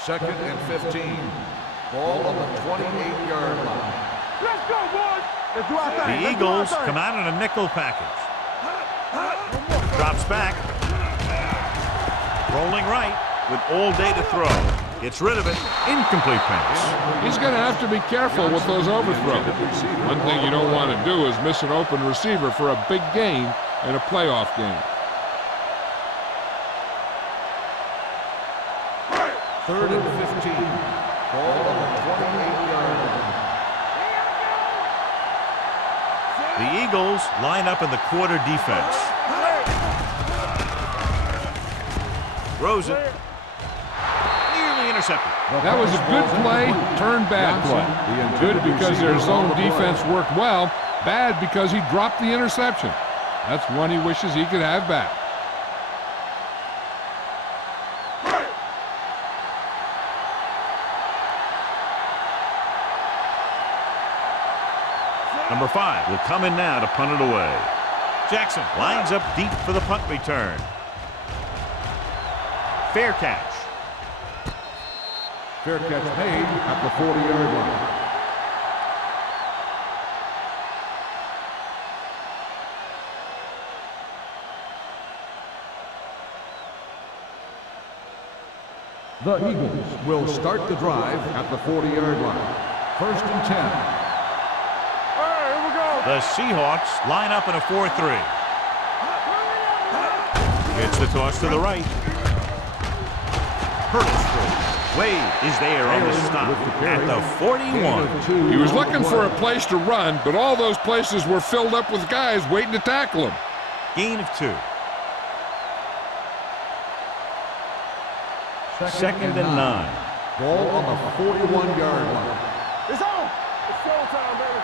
Second and 15. Ball on the 28-yard line. Let's go, boys. Let's do our thing. The Eagles come out in a nickel package. Drops back. Rolling right with all day to throw. Gets rid of it. Incomplete pass. He's going to have to be careful with those overthrows. One thing you don't want to do is miss an open receiver for a big gain in a playoff game. Third and 15. Ball on the 28-yard line. The Eagles line up in the quarter defense. Throws it. Nearly intercepted. That was a good play, turned bad play. Good because their zone defense worked well, bad because he dropped the interception. That's one he wishes he could have back. Number 5 will come in now to punt it away. Jackson lines up deep for the punt return. Fair catch. Fair catch made at the 40-yard line. The Eagles will start the drive at the 40-yard line. First and 10. The Seahawks line up in a 4-3. It's the toss to the right. Hurdles through. Wade is there on the stop at the 41. He was looking for a place to run, but all those places were filled up with guys waiting to tackle him. Gain of 2. Second and 9. Ball on the 41-yard line. It's on. It's showtime, baby.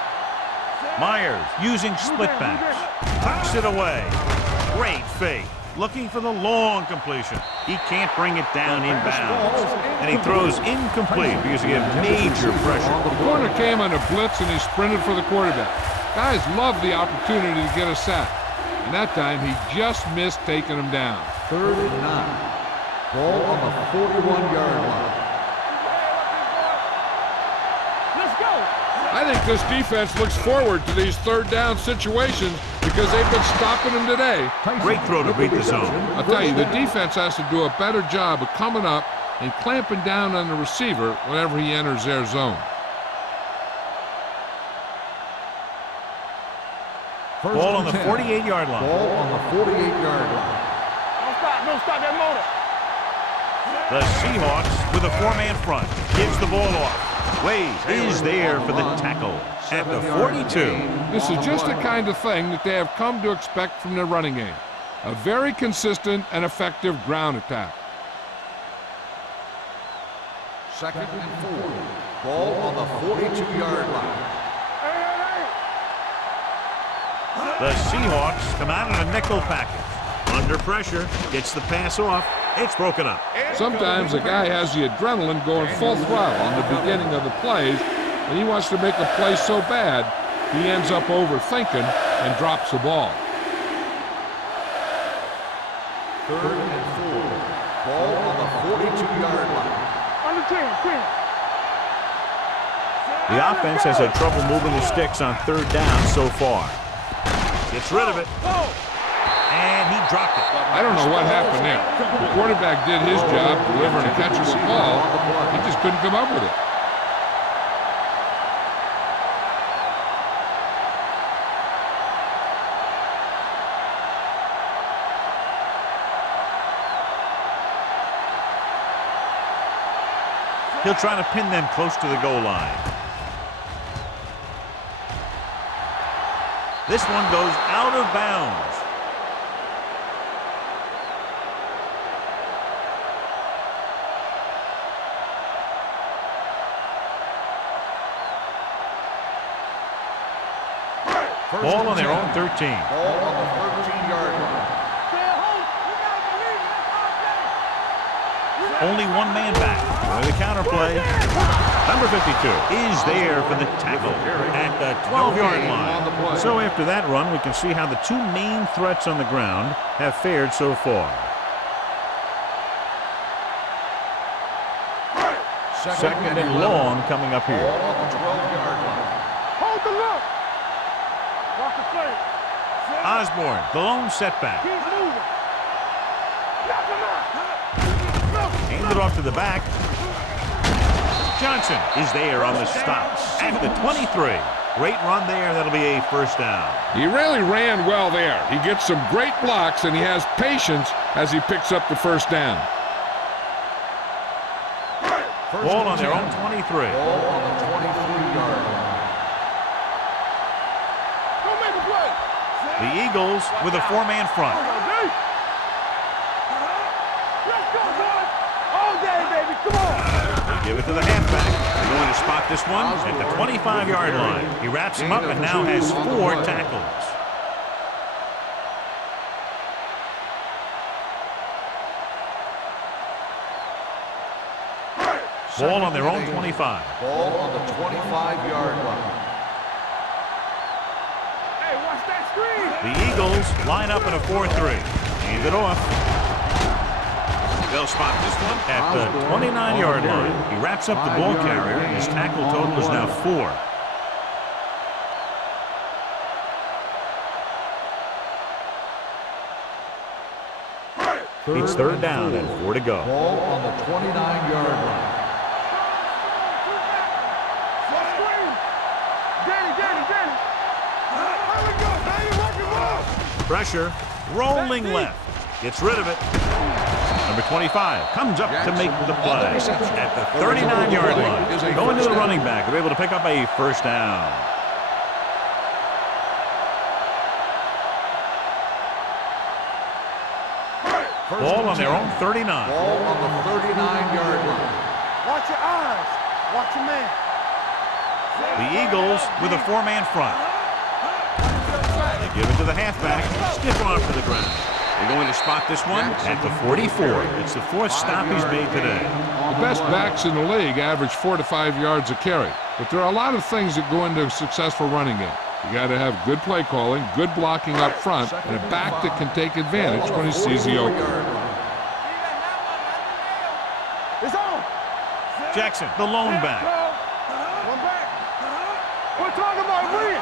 Myers using split backs. Tucks it away. Great fake. Looking for the long completion. He can't bring it down inbounds. And he throws incomplete because he gets major pressure. The corner came on a blitz and he sprinted for the quarterback. Guys love the opportunity to get a sack. And that time he just missed taking him down. Third and 9. Ball on the 41-yard line. Let's go. I think this defense looks forward to these third down situations because they've been stopping them today. Great throw to beat the zone. I'll tell you, the defense has to do a better job of coming up and clamping down on the receiver whenever he enters their zone. Ball on the 48-yard line. Ball on the 48-yard line. Don't stop that motor. The Seahawks with a 4-man front. Gives the ball off. Wade is there for the tackle at the 42. This is just the kind of thing that they have come to expect from their running game. A very consistent and effective ground attack. Second and 4. Ball on the 42-yard line. The Seahawks come out in a nickel package. Under pressure, gets the pass off. It's broken up. Sometimes a guy has the adrenaline going full throttle on the beginning of the plays, and he wants to make a play so bad, he ends up overthinking and drops the ball. Third and 4. Ball on the 42-yard line. Under 10. The offense has had trouble moving the sticks on third down so far. Gets rid of it. And he dropped it. I don't know what happened there. The quarterback did his job, delivering and catching the ball. He just couldn't come up with it. He'll try to pin them close to the goal line. This one goes out of bounds. Ball on their own 13. Ball on the 13-yard line. Only one man back. For the counter play. Number 52 is there for the tackle at the 12-yard line. So after that run, we can see how the two main threats on the ground have fared so far. Second and long coming up here. Ball on the 12-yard line. Hold the look. Watch the play. Osborne, the lone setback. Keep moving. Knock him out. Handed off to the back. Johnson is there on the stop at the 23. Great run there. That'll be a first down. He really ran well there. He gets some great blocks, and he has patience as he picks up the first down. Ball on their own 23. Ball on the 23-yard line. Don't make a play. The Eagles with a four-man front. Let's go, boys. All day, baby. Come on. They give it to the halfback. They're going to spot this one at the 25-yard line. He wraps him up and now has 4 tackles. Ball on their own 25. Ball on the 25-yard line. Hey, watch that screen. The Eagles line up in a 4-3. Hand it off. They'll spot this one at the 29-yard line. He wraps up the ball carrier. His tackle total is now 4. It's third down and 4 to go. Ball on the 29-yard line. Pressure, rolling left. Gets rid of it. Number 25 comes up to make the play at the 39-yard line. Going to the running back. They're able to pick up a first down. Ball on their own 39. Ball on the 39-yard line. Watch your eyes. Watch your man. The Eagles with a four-man front. They give it to the halfback. Stiff arm to the ground. They're going to spot this one at the 44. It's the 4th stop he's made today. The best backs in the league average 4 to 5 yards a carry. But there are a lot of things that go into a successful running game. You got to have good play calling, good blocking up front, and a back that can take advantage when he sees the opening. It's on. Jackson, the lone back. One back. We're talking about win.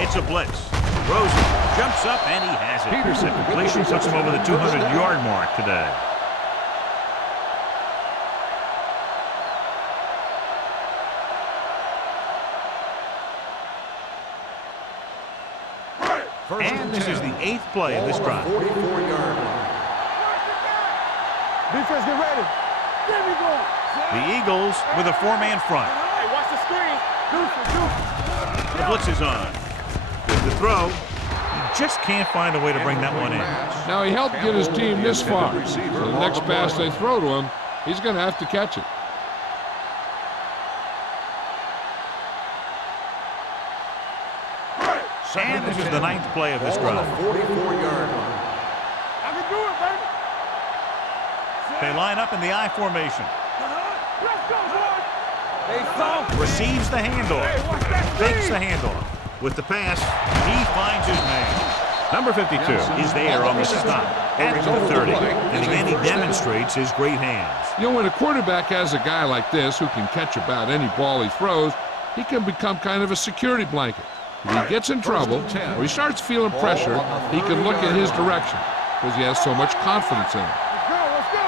It's a blitz. Rosen jumps up and he has it. Peterson completion puts him over the 200-yard mark today. And this is the 8th play of this drive. 44-yard line. Defense, get ready. There we go. The Eagles with a four-man front. Hey, watch the screen. Deuce. The blitz is on. With the throw, he just can't find a way to bring that one in. Now, he helped get his team this far. So the next pass they throw to him, he's going to have to catch it. And this is the 9th play of this drive. 44-yard line. I can do it, baby. They line up in the I formation. Let's go, boys. They soft. Receives the handoff. Hey, watch that Fakes the screen. handoff. With the pass, he finds his man. Number 52 is there on the stop at the 30. And again, he demonstrates his great hands. You know, when a quarterback has a guy like this who can catch about any ball he throws, he can become kind of a security blanket. If he gets in trouble or he starts feeling pressure, he can look in his direction because he has so much confidence in him. Let's go.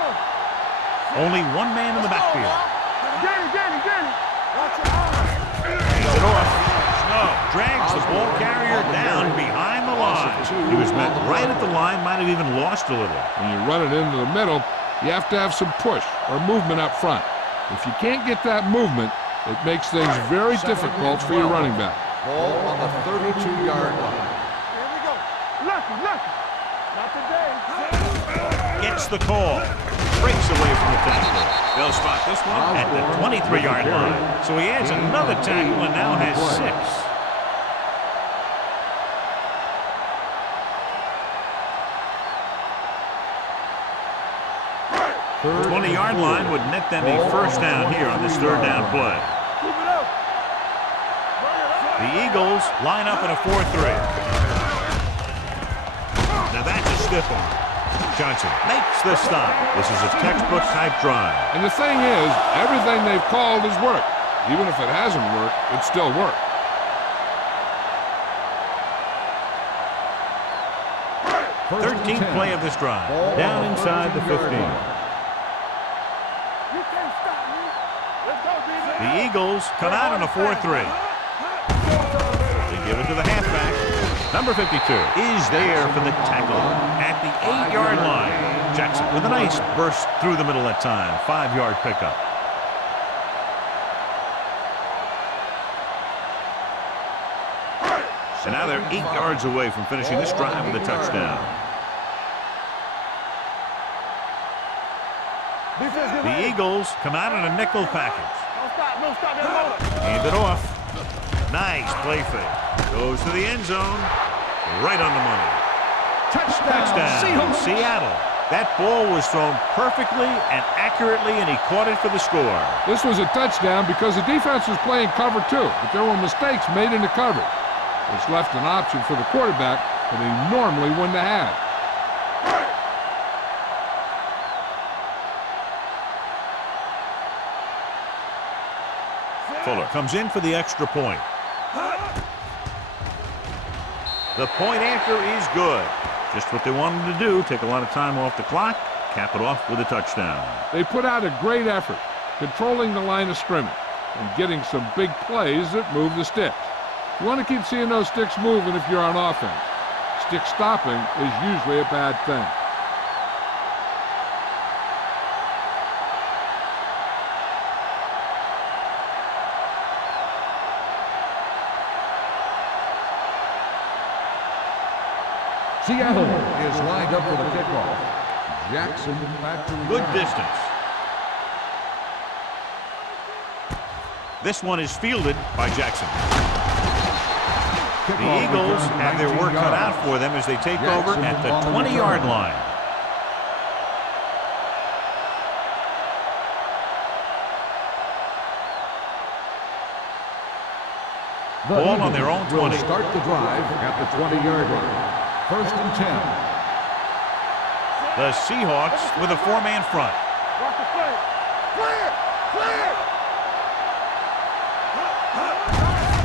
Only one man in the backfield. Get it. Watch your eyes. Hands it off. Snow drags the ball carrier down behind the line. He was met right at the line, might have even lost a little. When you run it into the middle, you have to have some push or movement up front. If you can't get that movement, it makes things very difficult for your running back. Ball on the 32-yard line. Here we go. Lucky. Not today. Gets the call. Breaks away from the tackle. They'll spot this one at the 23-yard line. So he adds another tackle and now has 6. 20-yard line would net them a first down here on this third down play. Keep it up. The Eagles line up in a 4-3. Now that's a stiff one. Johnson makes the stop. This is a textbook type drive. And the thing is, everything they've called has worked. Even if it hasn't worked, it still worked. First and 13th 10. play of this drive. Ball Down on the inside the 15. 33-yard line. You can't stop me. Let's go, baby. The Eagles come out on a 4-3. They give it to the halfback. Number 52 is there for the tackle at the 8-yard line. Jackson with a nice burst through the middle that time. 5-yard pickup. So now they're 8 yards away from finishing this drive with a touchdown. The Eagles come out in a nickel package. No stop that motor. Hand it off. Nice play fake. Goes to the end zone. Right on the money. Touchdown, Seattle. That ball was thrown perfectly and accurately, and he caught it for the score. This was a touchdown because the defense was playing cover 2, but there were mistakes made in the cover. It's left an option for the quarterback that he normally wouldn't have had. Fuller comes in for the extra point. The point after is good. Just what they wanted to do, take a lot of time off the clock, cap it off with a touchdown. They put out a great effort, controlling the line of scrimmage and getting some big plays that move the sticks. You want to keep seeing those sticks moving if you're on offense. Stick stopping is usually a bad thing. Seattle is lined up for the kickoff. Jackson back to Good return. distance. This one is fielded by Jackson. The Kickoff Eagles return, have their 19 work cut yards. out for them as they take over Jackson at the on the 20-yard return. line. The Ball on Eagles their own will 20. start the drive at the 20-yard line. First and 10. The Seahawks with a 4-man front. Watch the play. Clear! Clear!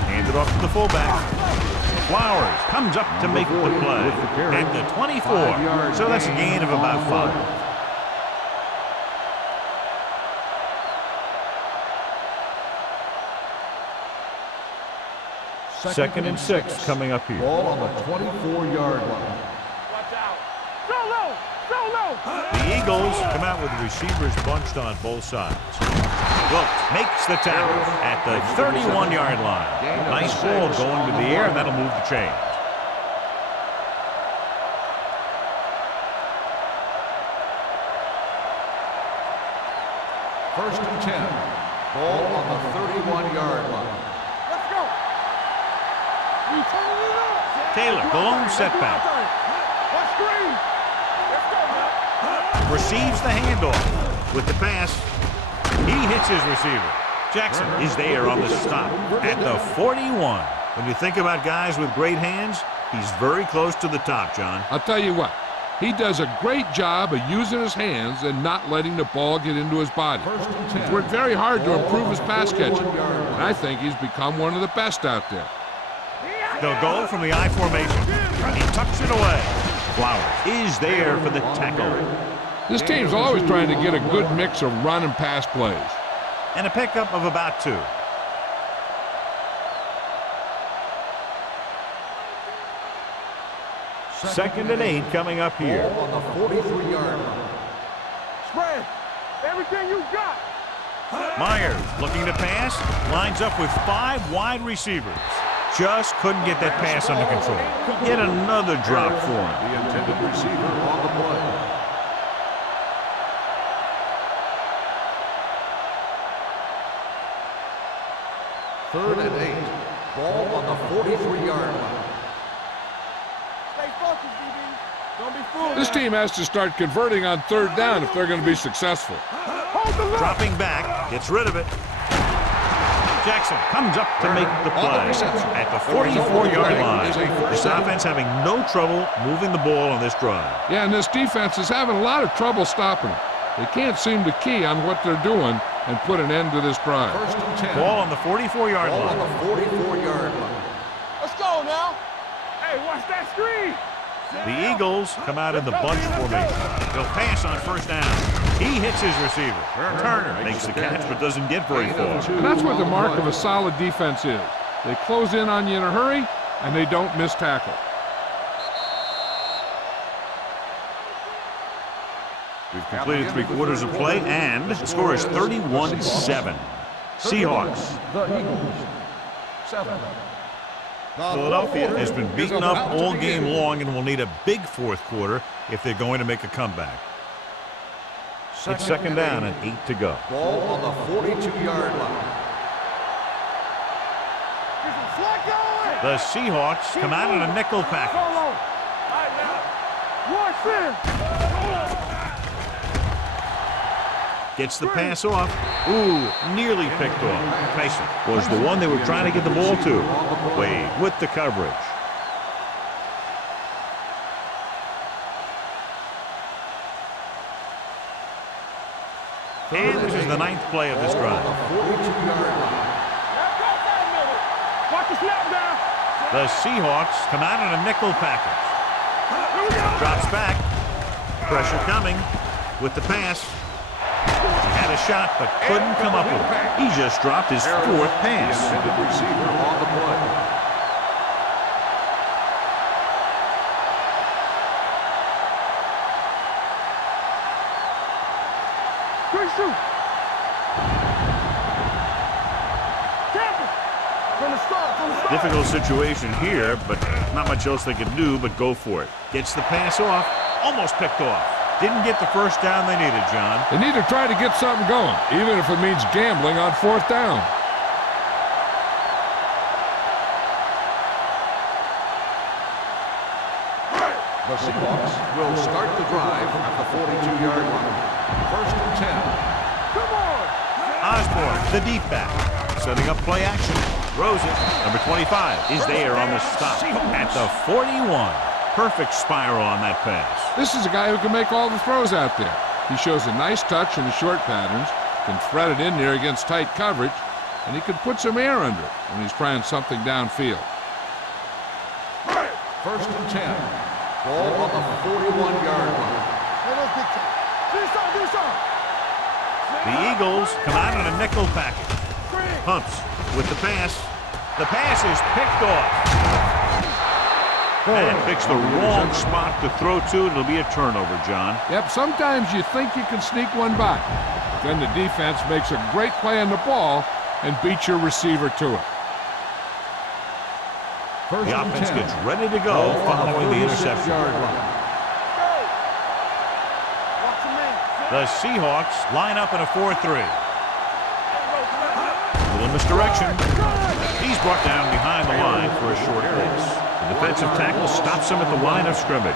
Hand it off to the fullback. Flowers comes up to make the play at the 24. So that's a gain of about 5. Second and 6 coming up here. Ball on the 24-yard line. Watch out. Go low! Go low! The Eagles come out with the receivers bunched on both sides. Wilt makes the tackle at the 31-yard line. Nice ball going to the air, and that'll move the chains. First and 10. Ball on the 31-yard line. Let's go! You turn it up! Taylor, the lone setback. Watch screen! Let's go, man! Receives the handoff with the pass. He hits his receiver. Jackson is there on the stop at the 41. When you think about guys with great hands, he's very close to the top, John. I'll tell you what, he does a great job of using his hands and not letting the ball get into his body. First and 10. He's worked very hard to improve his pass catching, and I think he's become one of the best out there. They'll go from the I formation. He tucks it away. Flowers is there for the tackle. This team's always trying to get a good mix of run and pass plays. And a pickup of about 2. Second and 8 coming up here. Ball on the 43-yard line. Spread! Everything you got! Myers looking to pass. Lines up with 5 wide receivers. Just couldn't get that pass under control. Yet another drop for him. The intended receiver on the play. Third and 8. Ball on the 43-yard line. Stay focused, DB. Don't be fooled. This team has to start converting on third down if they're going to be successful. Hold the line. Dropping back. Gets rid of it. Jackson comes up to make the play at the 44-yard line. This offense having no trouble moving the ball on this drive. Yeah, and this defense is having a lot of trouble stopping them. They can't seem to key on what they're doing and put an end to this drive. First and 10. Ball on the 44-yard Ball line. on the 44-yard line. Let's go now. Hey, watch that screen. The Eagles come out in the bunch formation. They'll pass on first down. He hits his receiver. Turner makes the catch but doesn't get very far. And that's what the mark of a solid defense is. They close in on you in a hurry, and they don't miss tackle. We've completed 3 quarters of play, and the score is 31-7. Seahawks. The Eagles. 7. Philadelphia has been beaten up all game long and will need a big fourth quarter if they're going to make a comeback. It's second down and 8 to go. Ball on the 42-yard line. The Seahawks come out in a nickel package. Gets the pass off. Ooh, nearly picked off. Tyson was the one they were trying to get the ball to. Wade with the coverage. And this is the 9th play of this drive. Watch the snap down. The Seahawks come out in a nickel package. Drops back. Pressure coming with the pass. He had a shot but couldn't come up with it. He just dropped his 4th pass. Receiver on the play. Quick shoot. From the start. Difficult situation here, but not much else they can do but go for it. Gets the pass off. Almost picked off. Didn't get the first down they needed, John. They need to try to get something going, even if it means gambling on 4th down. The Seahawks will start the drive at the 42-yard line. First and 10. Come on. Osborne, the deep back, setting up play action. Throws it. Number 25 is there on the stop at the 41. Perfect spiral on that pass. This is a guy who can make all the throws out there. He shows a nice touch in the short patterns, can thread it in there against tight coverage, and he can put some air under it when he's trying something downfield. First and 10. Ball on the 41-yard line. The Eagles come out in a nickel package. Pumps with the pass. The pass is picked off. And picks the wrong spot to throw to. It'll be a turnover, John. Yep, sometimes you think you can sneak one by. Then the defense makes a great play on the ball and beats your receiver to it. First The and offense 10. gets ready to go following the interception. The Seahawks line up in a 4-3. Little misdirection. He's brought down behind the line for a short pass. The defensive tackle stops him at the line of scrimmage.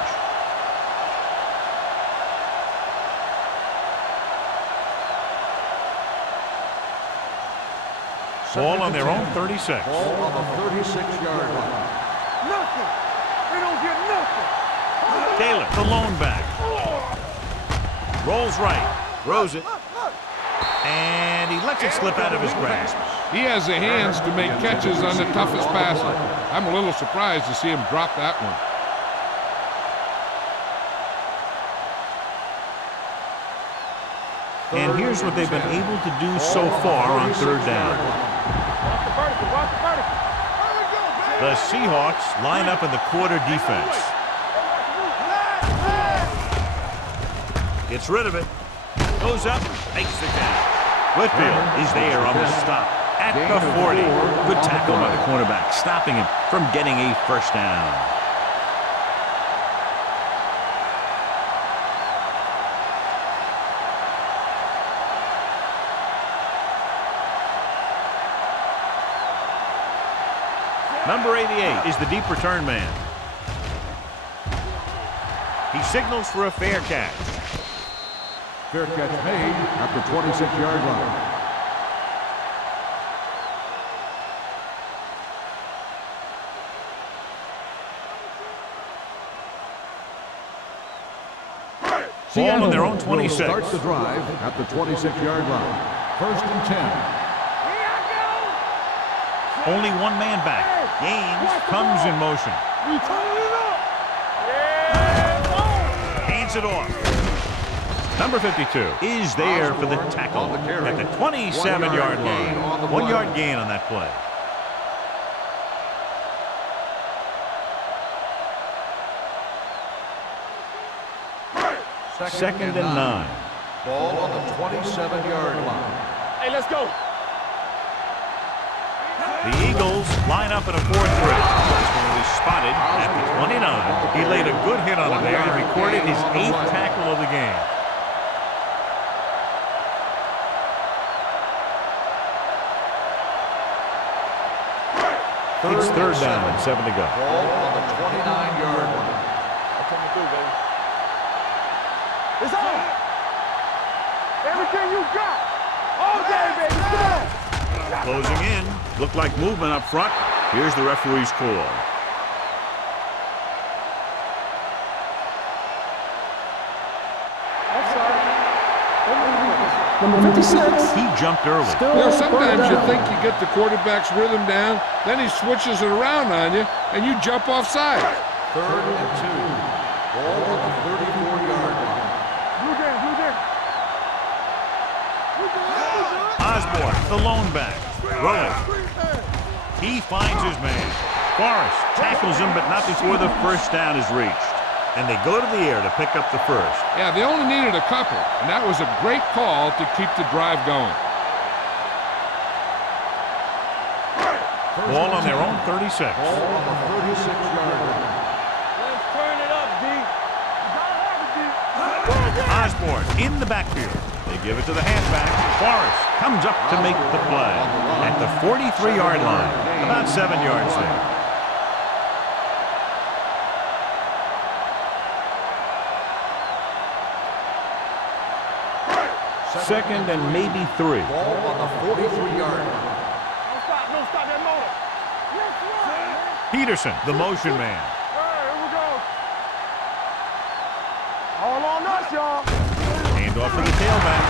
Ball on their own 36. Ball on the 36-yard line. Nothing. We don't get nothing. Taylor, the lone back. Rolls right. Throws it. And he lets it slip out of his grasp. He has the hands to make catches on the toughest passes. I'm a little surprised to see him drop that one. And here's what they've been able to do so far on 3rd down. Watch the vertical. Watch the vertical. The Seahawks line up in the quarter defense. Gets rid of it. Goes up. Makes the catch. Whitfield is there on the stop at the 40. Good tackle by the cornerback, stopping him from getting a first down. Number 88 is the deep return man. He signals for a fair catch. Fair catch made at the 26-yard line. Ball on their own Will 26. start the drive at the 26-yard line. 1st and 10. Only one man back. Gaines comes in motion. Hands it off. Number 52 is there for the tackle at the 27-yard line. 1 yard gain on that play. Second and 9. Ball on the 27-yard line. Hey, let's go. The Eagles line up in a 4-3. This one was spotted at the 29. He laid a good hit on him there and recorded his 8th tackle of the game. It's 3rd down and 7 to go. Ball on the 29-yard line. Coming through, baby. It's on. Everything you got. All day, baby. Come on. Closing in. Looked like movement up front. Here's the referee's call. Number 56. He jumped early. You know, sometimes you think you get the quarterback's rhythm down, then he switches it around on you, and you jump offside. 3rd and 2. Ball on the 34-yard line. Osborne, the lone back. Rolling. He finds his man. Forrest tackles him, but not before the 1st down is reached. And they go to the air to pick up the 1st. Yeah, they only needed a couple, and that was a great call to keep the drive going. Ball on their own 36. Ball on the 36-yard line. Let's turn it up, D. Osborne in the backfield. They give it to the halfback. Forrest comes up to make the play at the 43-yard line. About 7 yards there. Second and maybe 3. Ball on the 43-yard line. Don't stop that motor. Yes, sir. Peterson, the motion man. Here we go. All on us, y'all. Handoff for the tailback.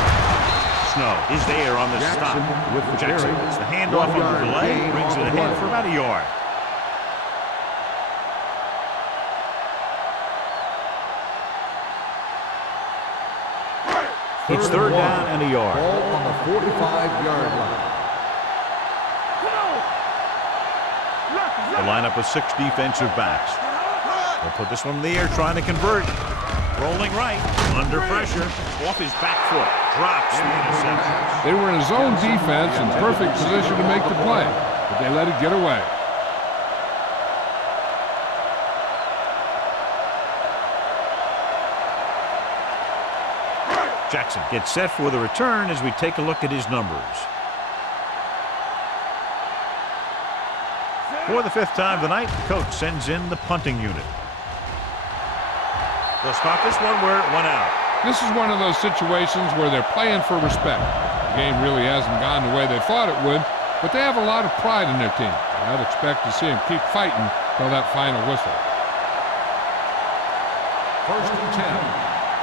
Snow is there on the stop. With the Jackson carry. gets the handoff on the delay, brings it ahead for about a yard. It's 3rd down and a yard. Ball on the 45-yard line. The lineup of 6 defensive backs. They'll put this one in the air, trying to convert. Rolling right, under pressure, off his back foot, drops the interception. They were in zone defense in perfect position to make the play, but they let it get away. Jackson gets set for the return as we take a look at his numbers. For the 5th time tonight, the coach sends in the punting unit. They'll start this one where it went out. This is one of those situations where they're playing for respect. The game really hasn't gone the way they thought it would, but they have a lot of pride in their team. I'd expect to see them keep fighting till that final whistle. 1st and 10.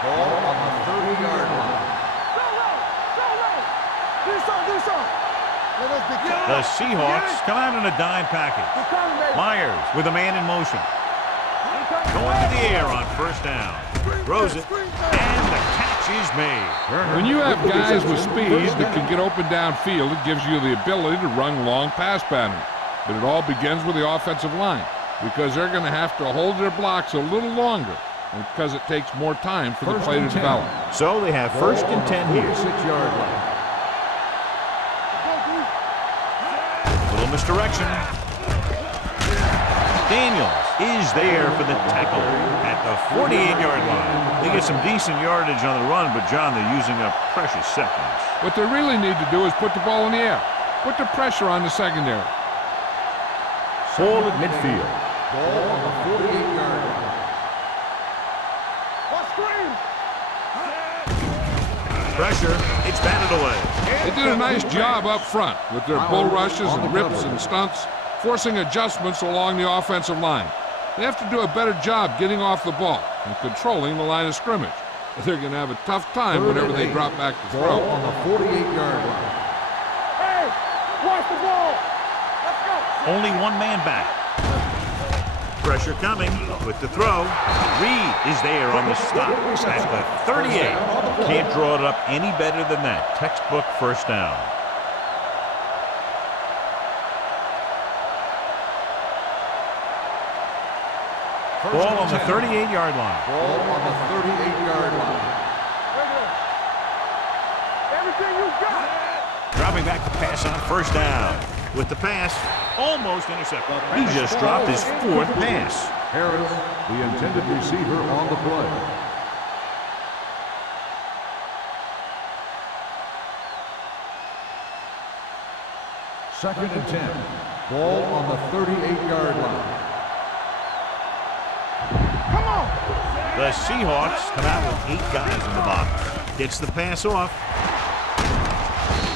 Ball on the 30-yard line. Do something. The Seahawks come out in a dime package. Myers with a man in motion. Going to the air on 1st down. Throws it, and the catch is made. When you have guys with speed that can get open downfield, it gives you the ability to run long pass patterns. But it all begins with the offensive line, because they're going to have to hold their blocks a little longer, and because it takes more time for the play to develop. So they have 1st and 10 here. 46-yard line. Little misdirection. Daniels is there for the tackle at the 48-yard line. They get some decent yardage on the run, but, John, they're using up precious seconds. What they really need to do is put the ball in the air. Put the pressure on the secondary. Ball at midfield. Ball on the 48-yard line. Pressure, it's batted away. They did a nice job up front with their bull rushes and rips and stunts, forcing adjustments along the offensive line. They have to do a better job getting off the ball and controlling the line of scrimmage. they're going to have a tough time whenever they drop back to throw. Ball on the 48-yard line. Hey, watch the ball. Let's go. Only one man back. Pressure coming with the throw. Reed is there on the stop at the 38. Can't draw it up any better than that. Textbook first down. Ball on the 38-yard line. Ball on the 38-yard line. Everything you got. Dropping back to pass on first down. With the pass, almost intercepted. He just dropped his fourth pass. Harris, the intended receiver on the play. Second and 10. Ball on the 38-yard line. Come on. The Seahawks come out with 8 guys in the box. Gets the pass off.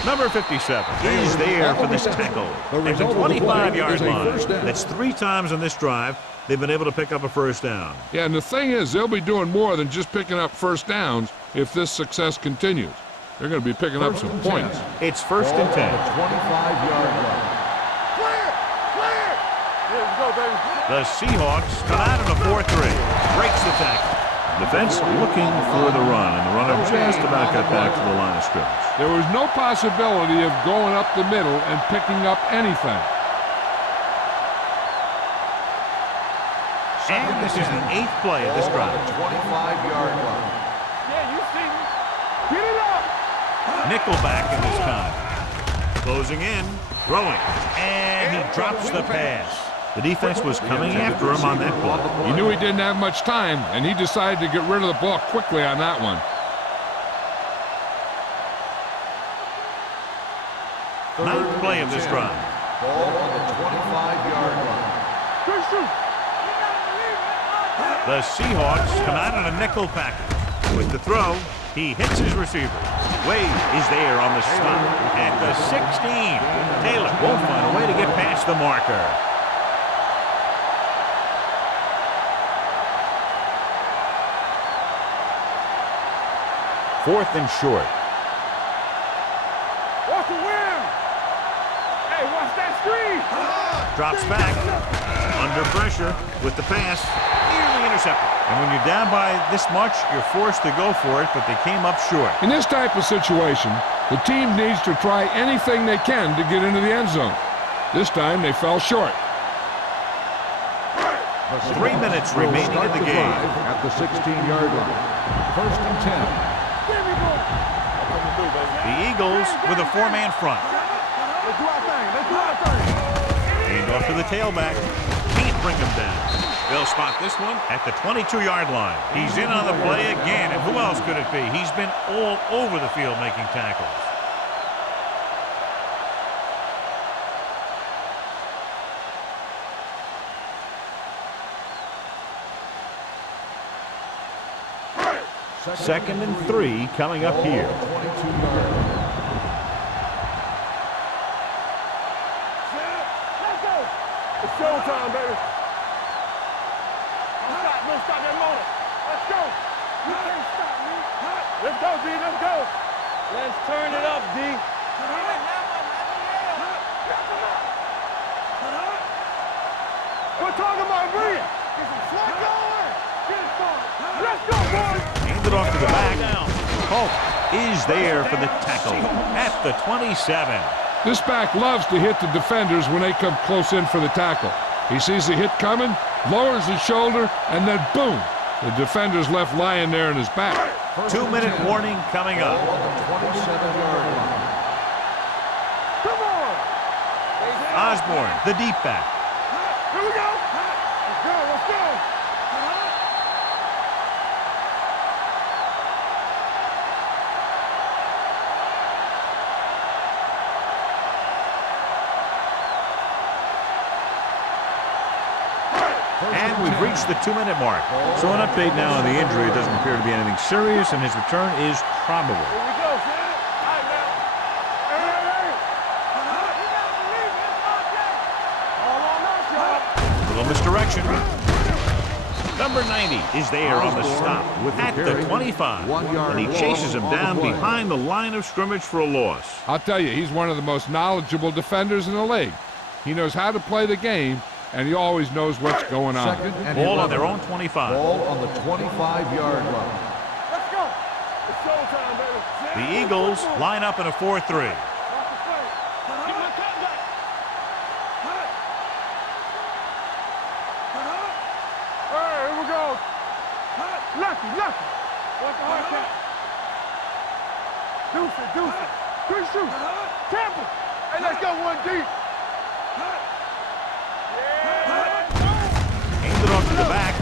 Number 57 is there for this tackle at the 25-yard line. That's 3 times on this drive they've been able to pick up a first down. Yeah, and the thing is, they'll be doing more than just picking up first downs if this success continues. They're going to be picking up some points. It's first and 10. 25-yard line. Clear. Clear. Let's go, baby. The Seahawks come out in a 4-3. Breaks the tackle. Defense looking for the run, and the runner just about got back to the line of scrimmage. There was no possibility of going up the middle and picking up anything. And this is the 8th play of this drive. 25-yard line. Yeah, you see me. Get it up. Nickelback in this time. Closing in, throwing, and he drops the pass. The defense was coming after him on that play. He knew he didn't have much time, and he decided to get rid of the ball quickly on that one. Ninth play of this drive. Ball on the 25-yard line. Good shoot. The Seahawks come out in a nickel package. With the throw, he hits his receiver. Wade is there on the stop at the 16. Taylor won't find a way to get past the marker. Fourth and short. Watch the wind. Hey, watch that screen. Drops back. Under pressure with the pass. Nearly intercepted. And when you're down by this much, you're forced to go for it, but they came up short. In this type of situation, the team needs to try anything they can to get into the end zone. This time, they fell short. 3 minutes remaining in the game. At the 16-yard line. First and 10. The Eagles with a 4-man front. Let's do our thing. Let's do our thing. Hand off to the tailback. Can't bring him down. They'll spot this one at the 22-yard line. He's in on the play again, and who else could it be? He's been all over the field making tackles. Second and 3 coming up here. 22-yard line. Let's go. It's showtime, baby. Don't stop that motor. Let's go. You can't stop me. Let's go, D. Let's go. Let's turn it up, D. We're talking about Bree. Get some slot going. Get it started. Let's go, boys. Handed off to the back. Polk is there for the tackle at the 27. This back loves to hit the defenders when they come close in for the tackle. He sees the hit coming, lowers his shoulder, and then boom, the defender's left lying there in his back. 2-minute warning coming up. Ball on the 27-yard line. Come on. Osborne, the deep back. Here we go. Let's go. Let's go. And we've reached the 2-minute mark. So an update now on the injury. It doesn't appear to be anything serious, and his return is probable. Here we go, son. All right, now. Hey. You gotta believe it. It's okay. All on us, y'all. Little misdirection. Number 90 is there on the stop at the 25. And he chases him down behind the line of scrimmage for a loss. I'll tell you, he's one of the most knowledgeable defenders in the league. He knows how to play the game, and he always knows what's going on. Ball on their own 25. Ball on the 25-yard line. Let's go. It's showtime, baby. The Eagles line up in a 4-3. Lucky. What's the hard count? Deuce it. Good shoot. Tampa. Hey, let's go one deep. Hands it off to the back.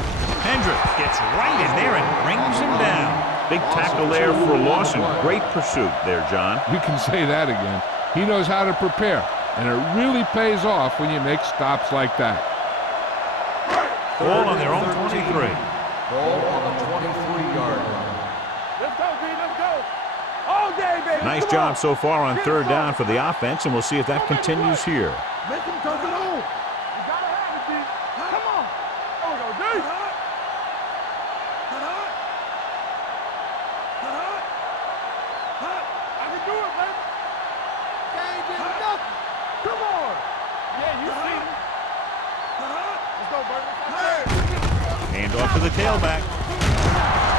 Hendrick gets right in there and brings him down. Big tackle there for a loss and great pursuit there, John. You can say that again. He knows how to prepare, and it really pays off when you make stops like that. Ball on their own 23. Ball on the 23-yard line. Let's go, B. Let's go. All day, baby. Nice Come job on. so far on third down for the offense, and we'll see if that continues here. Make him touch it on. You gotta have it, D. Come on. There we go, D. I can do it, baby. They ain't getting nothing. Come on. Yeah, you see it. Let's go, baby. Hand off to the tailback.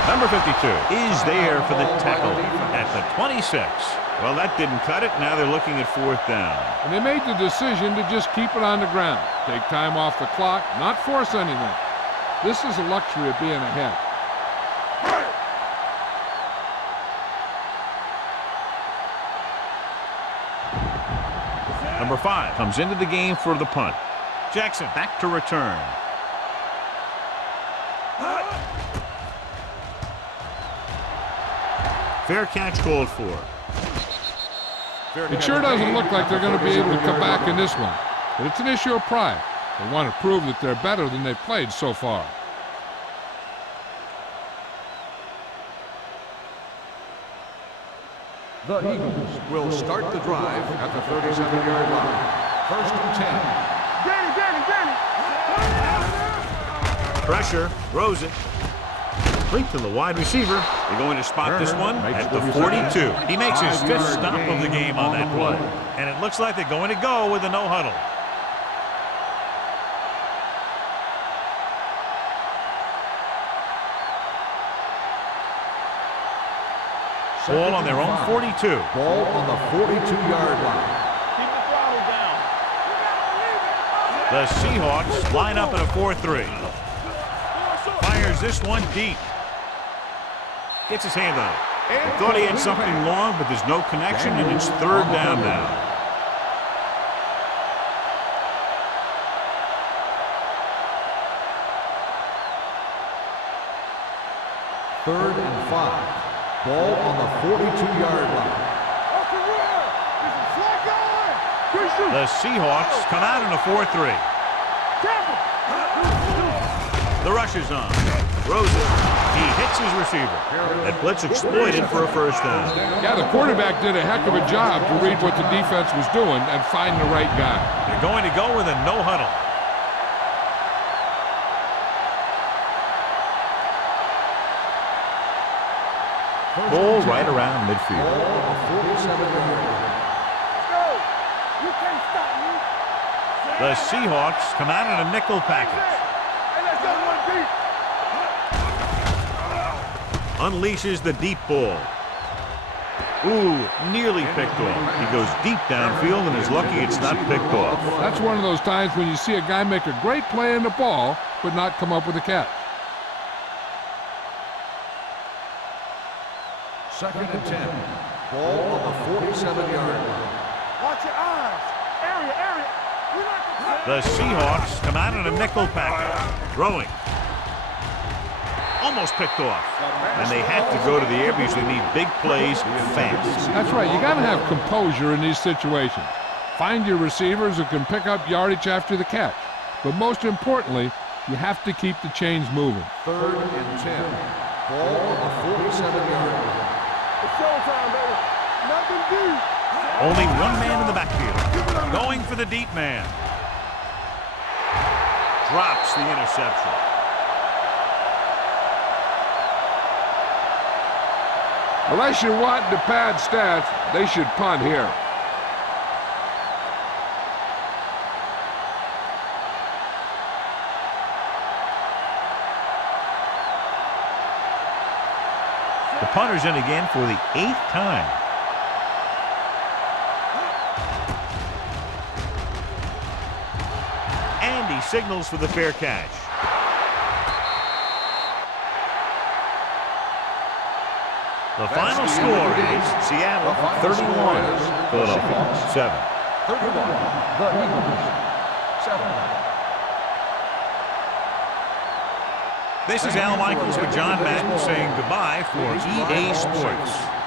Number 52 is there for the tackle at the 26. Well, that didn't cut it. Now they're looking at fourth down. And they made the decision to just keep it on the ground. Take time off the clock, not force anything. This is the luxury of being ahead. Number 5 comes into the game for the punt. Jackson back to return. Fair catch called for. It sure doesn't look like they're going to be able to come back in this one. But it's an issue of pride. They want to prove that they're better than they've played so far. The Eagles will start the drive at the 37-yard line. First and 10. Danny. Pressure, throws it. Complete to the wide receiver. They're going to spot this one at the 42. He makes his 5th stop of the game on that play. And it looks like they're going to go with a no huddle. Ball on their own 42. Ball on the 42-yard line. Keep the throttle down. The Seahawks line up in a 4-3. Fires this one deep. Gets his hand on it. Thought he had something long, but there's no connection, and it's third down now. Third and 5. Ball on the 42-yard line. The Seahawks come out in a 4-3. The rush is on. Throws it. He hits his receiver. That blitz exploited for a first down. Yeah, the quarterback did a heck of a job to read what the defense was doing and find the right guy. They're going to go with a no huddle. Ball right around midfield. Ball on the 47-yard line. You can't stop me. The Seahawks come out in a nickel package. Hey, let's go one deep. Unleashes the deep ball. Ooh, nearly picked off. He goes deep downfield and is lucky it's not picked off. That's one of those times when you see a guy make a great play in the ball, but not come up with a catch. Second and 10. Ball on the 47-yard line. Watch your eyes. Area. We like The Seahawks come out in a nickel package. Throwing. Almost picked off. And they have to go to the air because they need big plays fast. That's right. You got to have composure in these situations. Find your receivers who can pick up yardage after the catch. But most importantly, you have to keep the chains moving. Third and 10. Ball on the 47-yard line. It's showtime, baby. Nothing deep. Only one man in the backfield. Going for the deep man. Drops the interception. Unless you're wanting to pad stats, they should punt here. The punter's in again for the 8th time. And he signals for the fair catch. The final score is Seattle 31, Philadelphia 7. 31, the Eagles 7. This is Al Michaels with John Madden saying goodbye for EA Sports.